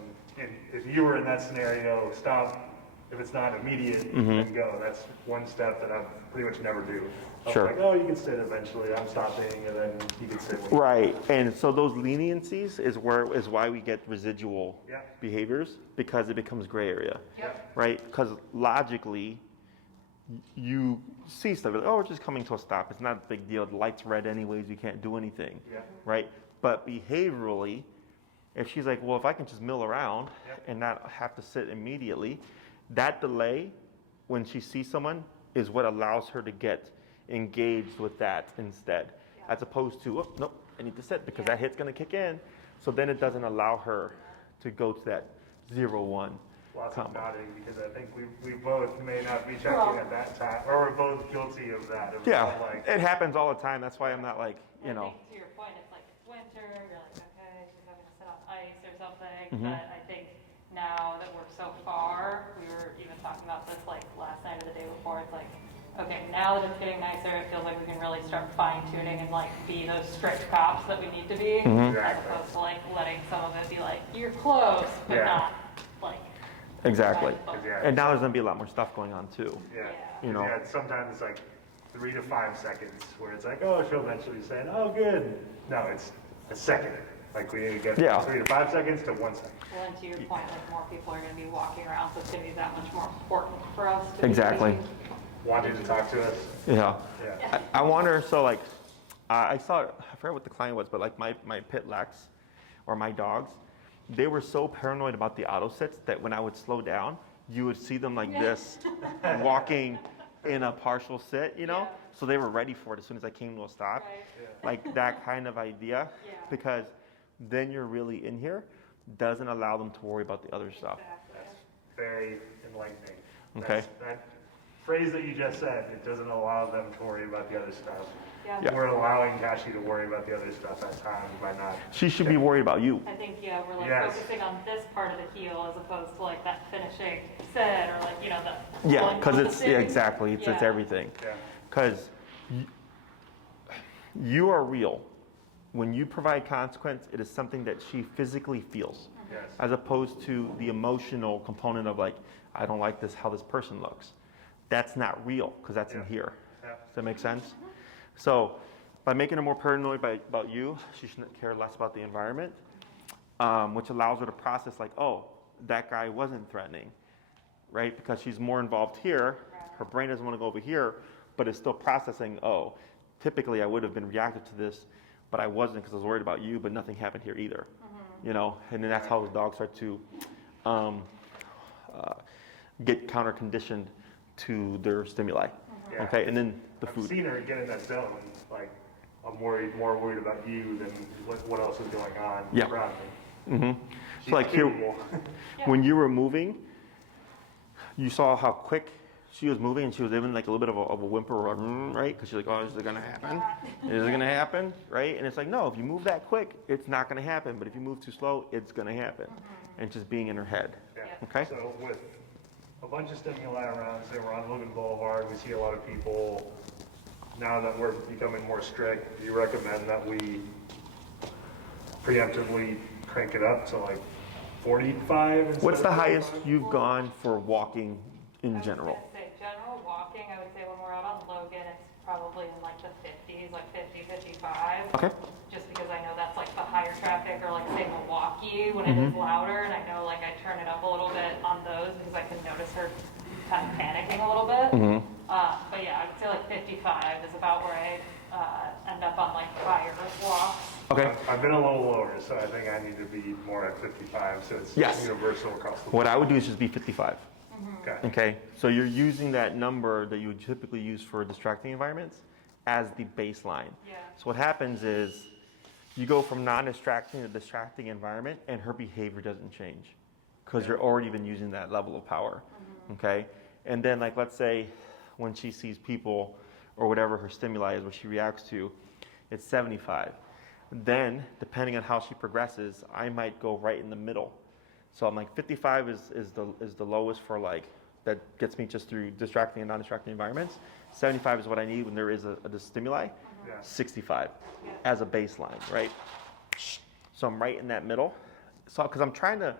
if you were in that scenario, stop. If it's not immediate, then go. That's one step that I pretty much never do. I was like, oh, you can sit eventually. I'm stopping, and then you can sit. Right, and so those leniencies is why we get residual behaviors, because it becomes gray area. Right, because logically, you see stuff like, oh, we're just coming to a stop. It's not a big deal. The light's red anyways. You can't do anything. Right, but behaviorally, if she's like, well, if I can just mill around and not have to sit immediately, that delay, when she sees someone, is what allows her to get engaged with that instead, as opposed to, oh, nope, I need to sit because that hit's going to kick in. So then it doesn't allow her to go to that 0-1 Lots combo. of nodding, because I think we both may not be checking at that time, or we're both guilty of that. Yeah, it happens all the time. That's why I'm not like, you know. I think to your point, it's like it's winter, you're like, okay, she's having to sit on ice or something. Mhm. But I think now that we're so far, we were even talking about this like last night or the day before, it's like, okay, now that it's getting nicer, it feels like we can really start fine tuning and like be those strict cops that we need to be, Mhm. as opposed to like letting some of it be like, you're close, but Yeah. not like. Exactly. Yeah. And now there's gonna be a lot more stuff going on too. Yeah. You know. Yeah, sometimes it's like 3 to 5 seconds where it's like, oh, she'll eventually say, oh, good. No, it's a second. Like we need to get Yeah. from 3 to 5 seconds to 1 second. Well, and to your point, like more people are going to be walking around, so it's going to be that much more important for us to Exactly. be Wanting to talk to us. Yeah. Yeah. I wonder, so like, I saw, I forget what the client was, but like my pit Lex or my dogs, they were so paranoid about the auto sits that when I would slow down, you would see them like this, walking in a partial sit, you know? Yeah. So they were ready for it as soon as I came to a stop. Right. Like that kind of idea, Yeah. because then you're really in here, doesn't allow them to worry about the other stuff. Exactly. Very enlightening. Okay. That phrase that you just said, it doesn't allow them to worry about the other stuff. Yeah. We're allowing Cashew to worry about the other stuff at times by not. She should be worried about you. I think, yeah, we're like Yes. focusing on this part of the heel as opposed to like that finishing set or like, you know, the. Yeah, because it's, yeah, all-encompassing- exactly, it's Yeah. everything. Yeah. Because you are real. When you provide consequence, it is something that she physically feels, Yes. as opposed to the emotional component of like, I don't like this, how this person looks. That's not real, because that's in Yeah. here. Yeah. Does that make sense? So by making her more paranoid about you, she shouldn't care less about the environment, which allows her to process like, oh, that guy wasn't threatening, right? Because she's more involved here, her brain doesn't want to go over here, but it's still processing, oh, typically I would have been reactive to this, but I wasn't because I was worried about you, but nothing happened here either, you know? And then that's how the dogs start to get counter-conditioned to their stimuli, Yeah. okay? And then the I've food. seen her get in that zone. Like, I'm more worried about you than what else is going on Yeah. around me. Hmm. She's So like here, capable. when you were moving, you saw how quick she was moving, and she was even like a little bit of a whimper, or a, right? Because she's like, oh, is it gonna happen? Is it gonna happen? Right? And it's like, no, if you move that quick, it's not gonna happen. But if you move too slow, it's gonna happen. And just being in her head. Yeah. Okay? So with a bunch of stimuli around, say we're on Logan Boulevard, we see a lot of people. Now that we're becoming more strict, do you recommend that we preemptively crank it up to like 45? instead What's of the highest 45? you've gone for walking in general? I was gonna say general walking, I would say when we're out on Logan, it's probably in like the 50s, like 50, 55. Okay. Just because I know that's like the higher traffic, or like say Milwaukee when it is louder, and I know like I turn it up a little bit on those because I can notice her kind of panicking a little bit. But yeah, I'd say like 55 is about where I end up on like higher walks. Okay. I've been a little lower, so I think I need to be more at 55, so it's Yes. universal across the board. What I would do is just be 55. Okay. Okay, so you're using that number that you would typically use for distracting environments as the baseline. Yeah. So what happens is you go from non-distracting to distracting environment, and her behavior doesn't change because you're already been using that level of power. Okay, and then like let's say when she sees people or whatever her stimuli is, what she reacts to, it's 75. Then depending on how she progresses, I might go right in the middle. So I'm like 55 is the lowest for like, that gets me just through distracting and non-distracting environments. 75 is what I need when there is a stimuli. Yeah. 65 as a baseline, right? So I'm right in that middle. So because I'm trying to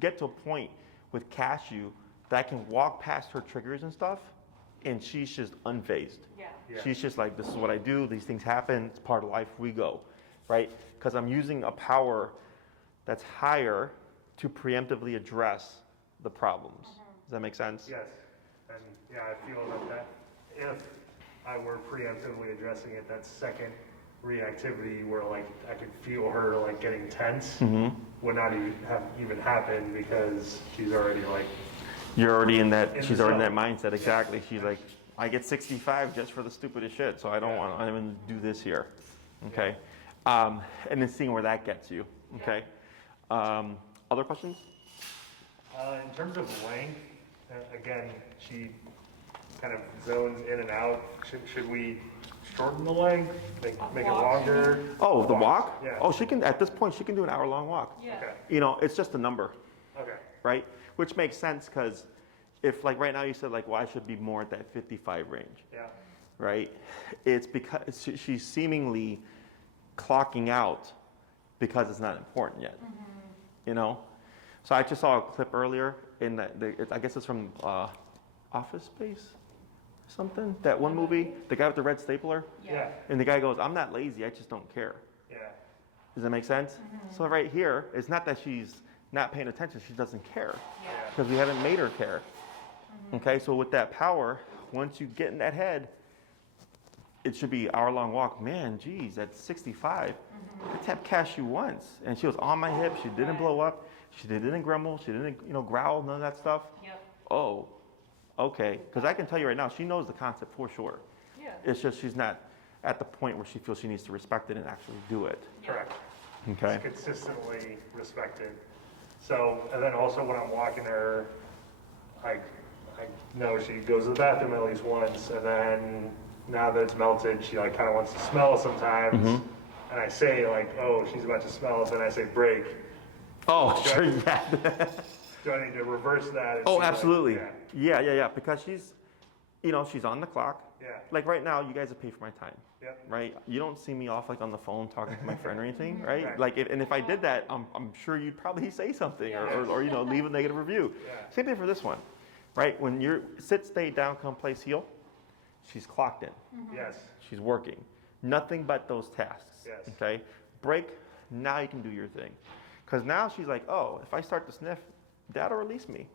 get to a point with Cashew that I can walk past her triggers and stuff, and she's just unfazed. Yeah. Yeah. She's just like, this is what I do. These things happen. It's part of life. We go, right? Because I'm using a power that's higher to preemptively address the problems. Does that make sense? Yes, and yeah, I feel that if I were preemptively addressing it, that second reactivity where like I could feel her like getting tense would not even happen because she's already like, You're already in that. In She's the already in zone. that mindset. Exactly. She's like, I get 65 just for the stupidest shit, so I don't want to even do this here. Okay. And then seeing where that gets you. Okay. Other questions? in terms of length, again, she kind of zones in and out. Should we shorten the length, make it Walk. longer? Oh, the walk? Yeah. Oh, she can, at this point, she can do an hour-long walk. Yeah. Okay, You know, it's just a number, okay, right? Which makes sense because if, like, right now you said, like, well, I should be more at that 55 range, yeah, right? It's because she's seemingly clocking out because it's not important yet, you know? So I just saw a clip earlier in I guess it's from Office Space or something, that one movie, the guy with the red stapler, yeah, and the guy goes, I'm not lazy, I just don't care. yeah, Does that make sense? So right here, it's not that she's not paying attention, she doesn't care Yeah. because we haven't made her care. Okay, so with that power, once you get in that head, it should be hour-long walk. Man, geez, at 65, I tapped Cashew once, and she was on my hip. She didn't blow up. She didn't grumble. She didn't, growl. None of that stuff. Yep. Oh, okay. Because I can tell you right now, she knows the concept for sure. Yeah. It's just she's not at the point where she feels she needs to respect it and actually do it. correct. Okay. It's consistently respected. So, and then also when I'm walking her, I know she goes to the bathroom at least once, and then now that it's melted, she like kind of wants to smell sometimes. And I say like, oh, she's about to smell, then I say break. Oh, sure, yeah. Do I need to reverse that? Oh, She's like, absolutely. yeah, Yeah. Because she's on the clock. yeah, Like right now, you guys have paid for my time. yep, Right? You don't see me off like on the phone talking to my friend or anything, right? Right. Like, and if I did that, I'm sure you'd probably say something or leave a negative review. Yeah. Same thing for this one, right? When you're sit, stay, down, come, place, heel, she's clocked in. yes, She's working. Nothing but those tasks. Yes. Okay? Break, now you can do your thing. Because now she's like, oh, if I start to sniff, that'll release me.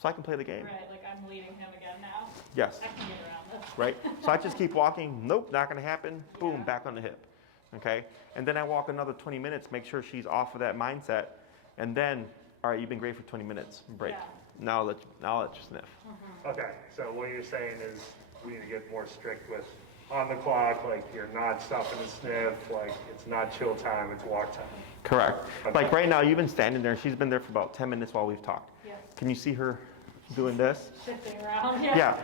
So I can play the game. Right, like I'm leading him again now. Yes. I can get around this. Right? So I just keep walking. Nope, not going to happen. Boom, back on the hip. Okay? And then I walk another 20 minutes, make sure she's off of that mindset. And then, all right, you've been great for 20 minutes. Break. Yeah. Now I'll let you sniff. okay. So what you're saying is we need to get more strict with on the clock, like you're not stopping to sniff, like it's not chill time, it's walk time. Correct. Okay. Like right now, you've been standing there. She's been there for about 10 minutes while we've talked. Yes. Can you see her doing this? Shifting around. Yeah.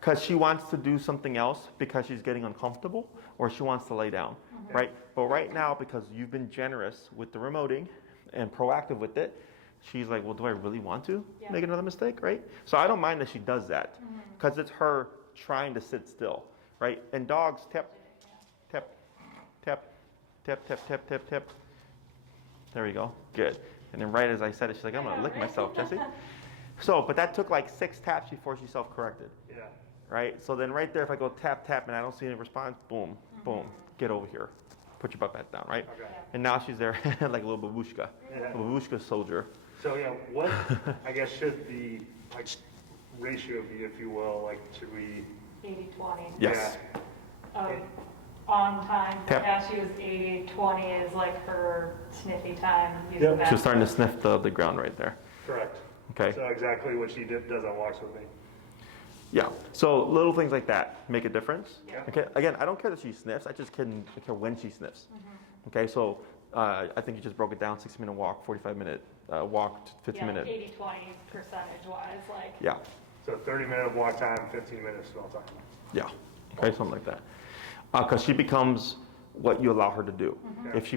Because she wants to do something else because she's getting uncomfortable or she wants to lay down, right? But right now, because you've been generous with the remoting and proactive with it, she's like, well, do I really want to Yeah. make another mistake, right? So I don't mind that she does that because it's her trying to sit still, right? And dogs tap, tap, tap, tap, tap, tap, tap, tap. There we go. Good. And then right as I said it, she's like, I'm going to lick myself, Jesse. So, but that took like 6 taps before she self-corrected, Yeah, right? So then right there, if I go tap, tap, and I don't see any response, boom, boom, get over here. Put your butt back down, right? okay. And now she's there like a little babushka, Yeah. a babushka soldier. So, yeah, what, I guess, should the, like, ratio be, if you will, like, should we? 80-20. Yes. On time for Tap. Cashew is 80-20 is like her sniffy time. Yep. Using that. She's starting to sniff the ground right there. Correct. Okay. So exactly what she does on walks with me. Yeah. So little things like that make a difference. Yeah. Okay. Again, I don't care that she sniffs. I just care when she sniffs. Okay. So I think you just broke it down: 60-minute walk, 45-minute walk, 50-minute. 80-20 percentage wise, like. Yeah. So 30-minute walk time, 15 minutes smell time. Yeah. Okay. Something like that. Because she becomes what you allow her to do. Mhm. If she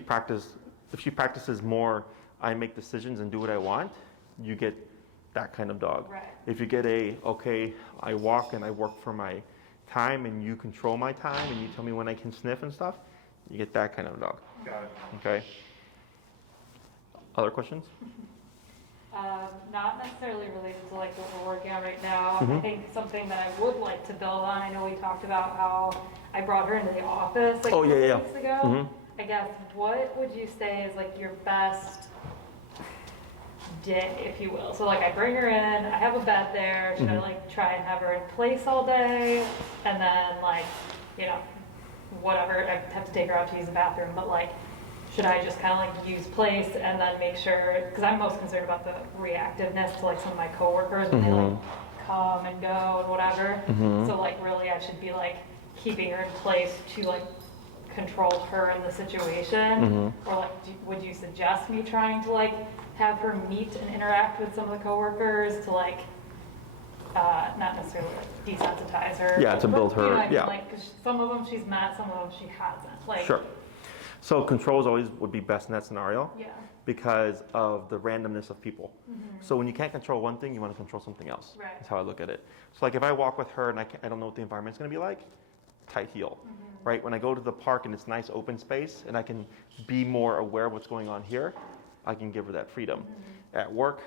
practices more, I make decisions and do what I want, you get that kind of dog. Right. If you get okay, I walk and I work for my time and you control my time and you tell me when I can sniff and stuff, you get that kind of dog. Got it. Okay. Other questions? Not necessarily related to like what we're working on right now. I Mhm. think something that I would like to build on, I know we talked about how I brought her into the office like Oh, a yeah, couple yeah. weeks ago. Mhm. I guess, what would you say is like your best day, if you will? So like I bring her in, I have a bed there, should I Mhm. like try and have her in place all day? And then like, whatever, I have to take her out to use the bathroom, but like, should I just kind of like use place and then make sure, because I'm most concerned about the reactiveness to like some of my coworkers when they like come and go and whatever. Mhm. So like really I should be like keeping her in place to like control her in the situation. Or like would you suggest me trying to like have her meet and interact with some of the coworkers to like not necessarily like desensitize her. Yeah, to build but, you know her, what I mean? yeah. Like, 'cause some of them she's met, some of them she hasn't. Like, Sure. So controls always would be best in that scenario. Yeah. Because of the randomness of people. So when you can't control one thing, you want to control something else. Right. That's how I look at it. So like if I walk with her and I don't know what the environment's going to be like, tight heel. Right? When I go to the park and it's nice open space and I can be more aware of what's going on here, I can give her that freedom. At work,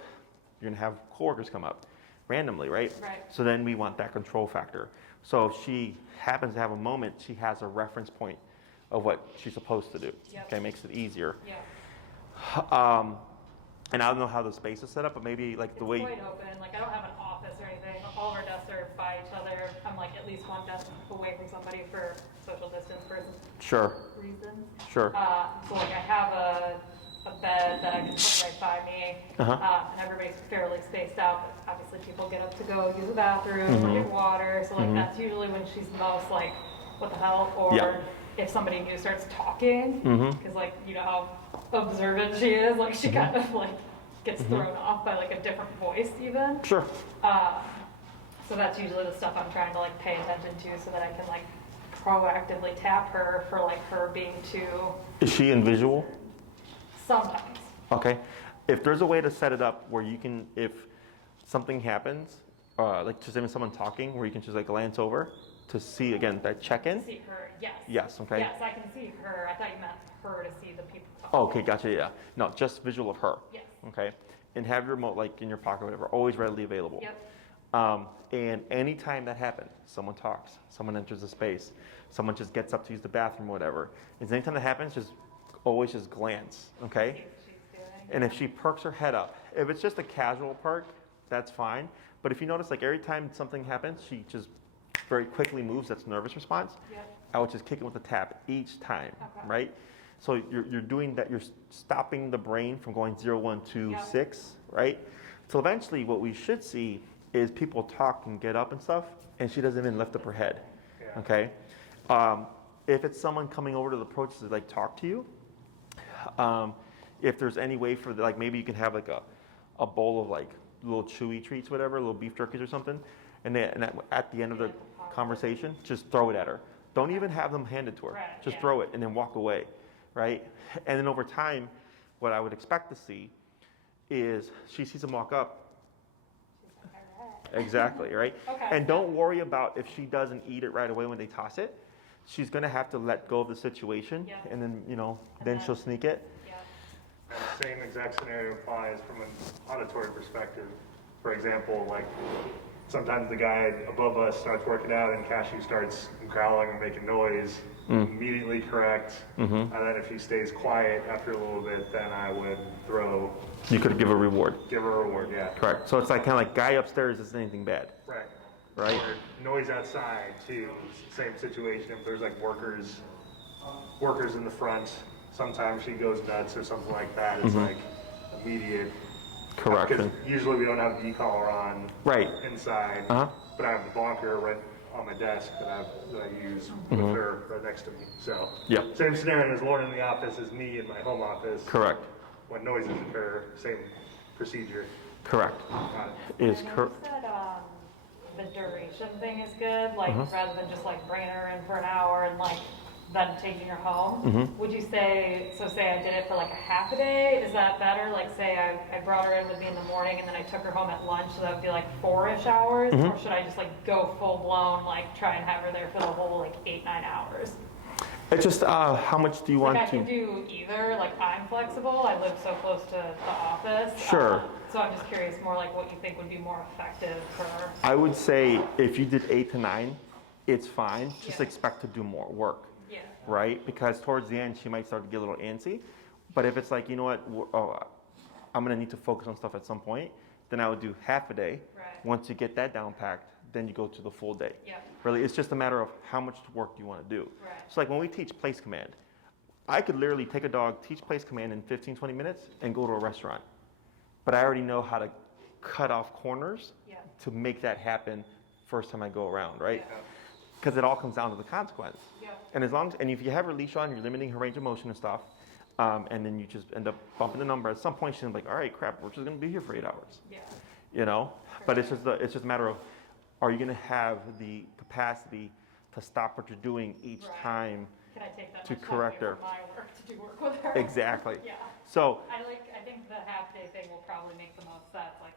you're going to have coworkers come up randomly, right? Right. So then we want that control factor. So if she happens to have a moment, she has a reference point of what she's supposed to do. Yep. Okay, makes it easier. Yeah. And I don't know how the space is set up, but maybe like It's the way. quite open. Like, I don't have an office or anything. All of our desks are by each other. I'm like at least one desk away from somebody for social distance Sure, reasons. sure. So like I have a bed that I can put right by me, and everybody's fairly spaced out. But obviously, people get up to go use the bathroom, or get water. So like that's usually when she's most like, what the hell? Or Yeah. if somebody new starts talking, because like you know how observant she is, like she kind of like gets thrown off by like a different voice even. Sure. So that's usually the stuff I'm trying to like pay attention to, so that I can like proactively tap her for like her being too. Is she in visual? Sometimes. Okay. If there's a way to set it up where you can, if something happens, like just even someone talking, where you can just like glance over to see again that check-in. See her, yes. Yes. Okay. Yes, I can see her. I thought you meant her to see the people talking. Oh, okay. Gotcha. Yeah. No, just visual of her. Yes. Okay. And have your remote like in your pocket, or whatever, always readily available. Yep. And anytime that happens, someone talks, someone enters the space, someone just gets up to use the bathroom, whatever. Is anytime that happens, just always just glance, okay? See what she's doing. And if she perks her head up, if it's just a casual perk, that's fine. But if you notice, like every time something happens, she just very quickly moves. That's nervous response. Yep. I would just kick it with a tap each time, Okay. right? So you're doing that. You're stopping the brain from going 0, 1, 2, Yep. 6, right? So eventually, what we should see is people talk and get up and stuff, and she doesn't even lift up her head. Yeah. Okay. If it's someone coming over to the approach to like talk to you, if there's any way for like maybe you can have like a bowl of like little chewy treats, whatever, little beef jerkies or something, and at the end of the conversation, just throw it at her. Don't even have them hand it to her. Right, Just yeah. throw it and then walk away, right? And then over time, what I would expect to see is she sees them walk up. Exactly, right? Okay. And don't worry about if she doesn't eat it right away when they toss it. She's gonna have to let go of the situation, Yeah. and then And then then- she'll sneak it. Yeah. And the same exact scenario applies from an auditory perspective. For example, like sometimes the guy above us starts working out and Cashew starts growling and making noise, immediately correct. And then if he stays quiet after a little bit, then I would You could give a reward. give her a reward, yeah. Correct. So it's like kind of like guy upstairs isn't anything bad, Right. right? Or noise outside too, same situation. If there's like workers in the front, sometimes she goes nuts or something like that. It's like immediate. Correction. Because usually we don't have the e-collar on Right. inside, Uh-huh. but I have the bonker right on my desk that I use with her right next to me. So Yep. same scenario as Lauren in the office as me in my home office. Correct. When noises occur, same procedure. Correct. Got it. Is And I correct. noticed that the duration thing is good, like rather than just like bringing her in for an hour and like then taking her home. Would you say, so say I did it for like a half a day, is that better? Like say I brought her in with me in the morning and then I took her home at lunch, so that would be like 4-ish hours? Or should I just like go full blown, like try and have her there for the whole like 8-9 hours? It's just how much do you want Like I to? can do either, like I'm flexible, I live so close to the office. Sure. So I'm just curious more like what you think would be more effective for. I would say if you did 8 to 9, it's fine. Just Yeah. expect to do more work, Yeah. right? Because towards the end she might start to get a little antsy. But if it's like, you know what, I'm gonna need to focus on stuff at some point, then I would do half a day. Right. Once you get that down packed, then you go to the full day. Yeah. Really, it's just a matter of how much work you want to do. Right. So like when we teach place command, I could literally take a dog, teach place command in 15, 20 minutes and go to a restaurant. But I already know how to cut off corners Yeah. to make that happen first time I go around, right? Yeah. Because it all comes down to the consequence. Yeah. And as long as, and if you have her leash on, you're limiting her range of motion and stuff, and then you just end up bumping the number. At some point she's gonna be like, all right, crap, we're just gonna be here for 8 hours. Yeah. You know, but it's just a matter of are you going to have the capacity to stop what you're doing each Right. time Can I take that to much time correct away her? from my work to do work with her? Exactly. Yeah. So, I think the half day thing will probably make the most sense. Like,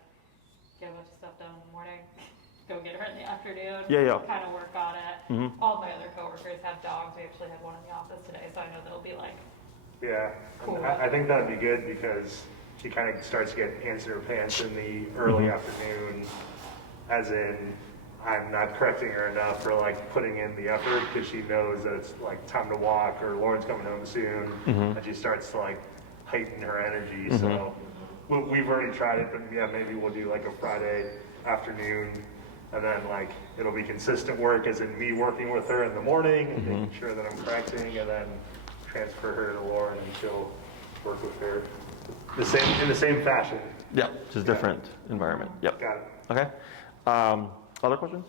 get a bunch of stuff done in the morning, go get her in the afternoon. Yeah. Kind of work on it. Mhm. All my other coworkers have dogs. We actually had one in the office today, so I know they'll be like, Yeah, Cool. I think that'd be good because she kind of starts to get antsy in her pants in the early Mhm. afternoon, as in I'm not correcting her enough for like putting in the effort because she knows that it's like time to walk or Lauren's coming home soon, Mhm. and she starts to like heighten her energy. Mhm. So we've already tried it, but yeah, maybe we'll do like a Friday afternoon. And then like, it'll be consistent work as in me working with her in the morning and making sure that I'm correcting and then transfer her to Lauren and she'll work with her in the same fashion. yeah, just different environment. Yep. Got it. Okay. Other questions?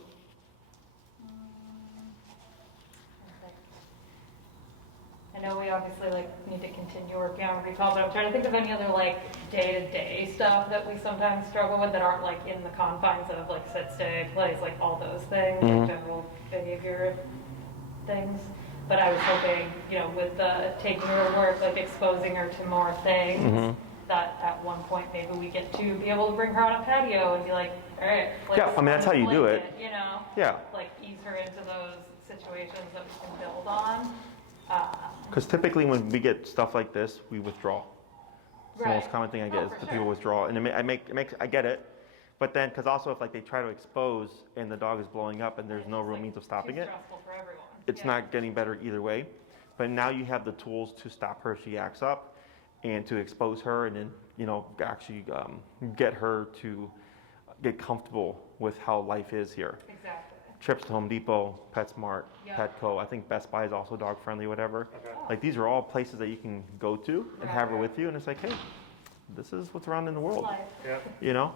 I know we obviously like need to continue working on recall, but I'm trying to think of any other like day-to-day stuff that we sometimes struggle with that aren't like in the confines of like sit, stay, place, like all those things, Mhm. like general behavior things. But I was hoping, with the taking her to work, like exposing her to more things, Mhm. that at one point maybe we get to be able to bring her on a patio and be like, all right, let's Yeah, I mean, that's how you do it. Yeah. Like ease her into those situations that we can build on. Because typically when we get stuff like this, we withdraw. It's the most Right. common thing I get Oh, is for the sure. people withdraw, and I get it. But then, because also if like they try to expose and the dog is blowing up and there's no It's, real like, means of stopping too it, stressful for everyone. it's Yeah. not getting better either way. But now you have the tools to stop her if she acts up, and to expose her, and then actually get her to get comfortable with how life is here. Exactly. Trips to Home Depot, PetSmart, Yeah. Petco. I think Best Buy is also dog friendly, whatever. Okay. Like these are all places that you can go to and have her Right. with you, and it's like, hey, this is what's around in the world, Life. Yeah. you know.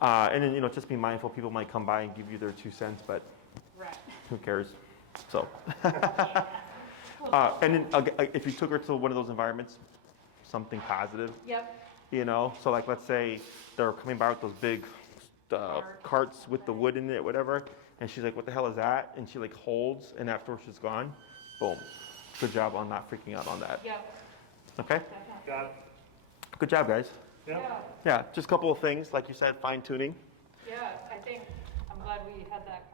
And then just be mindful. People might come by and give you their 2 cents, but Right. who cares? So, and then if you took her to one of those environments, something positive, Yep. So like let's say they're coming by with those big carts with the wood in it, whatever, and she's like, what the hell is that? And she like holds, and afterwards she's gone. Boom. Good job on not freaking out on that. Yep. Okay? Definitely. Got it. Good job, guys. Yeah. Yeah, just a couple of things, like you said, fine tuning. Yeah, I think I'm glad we had that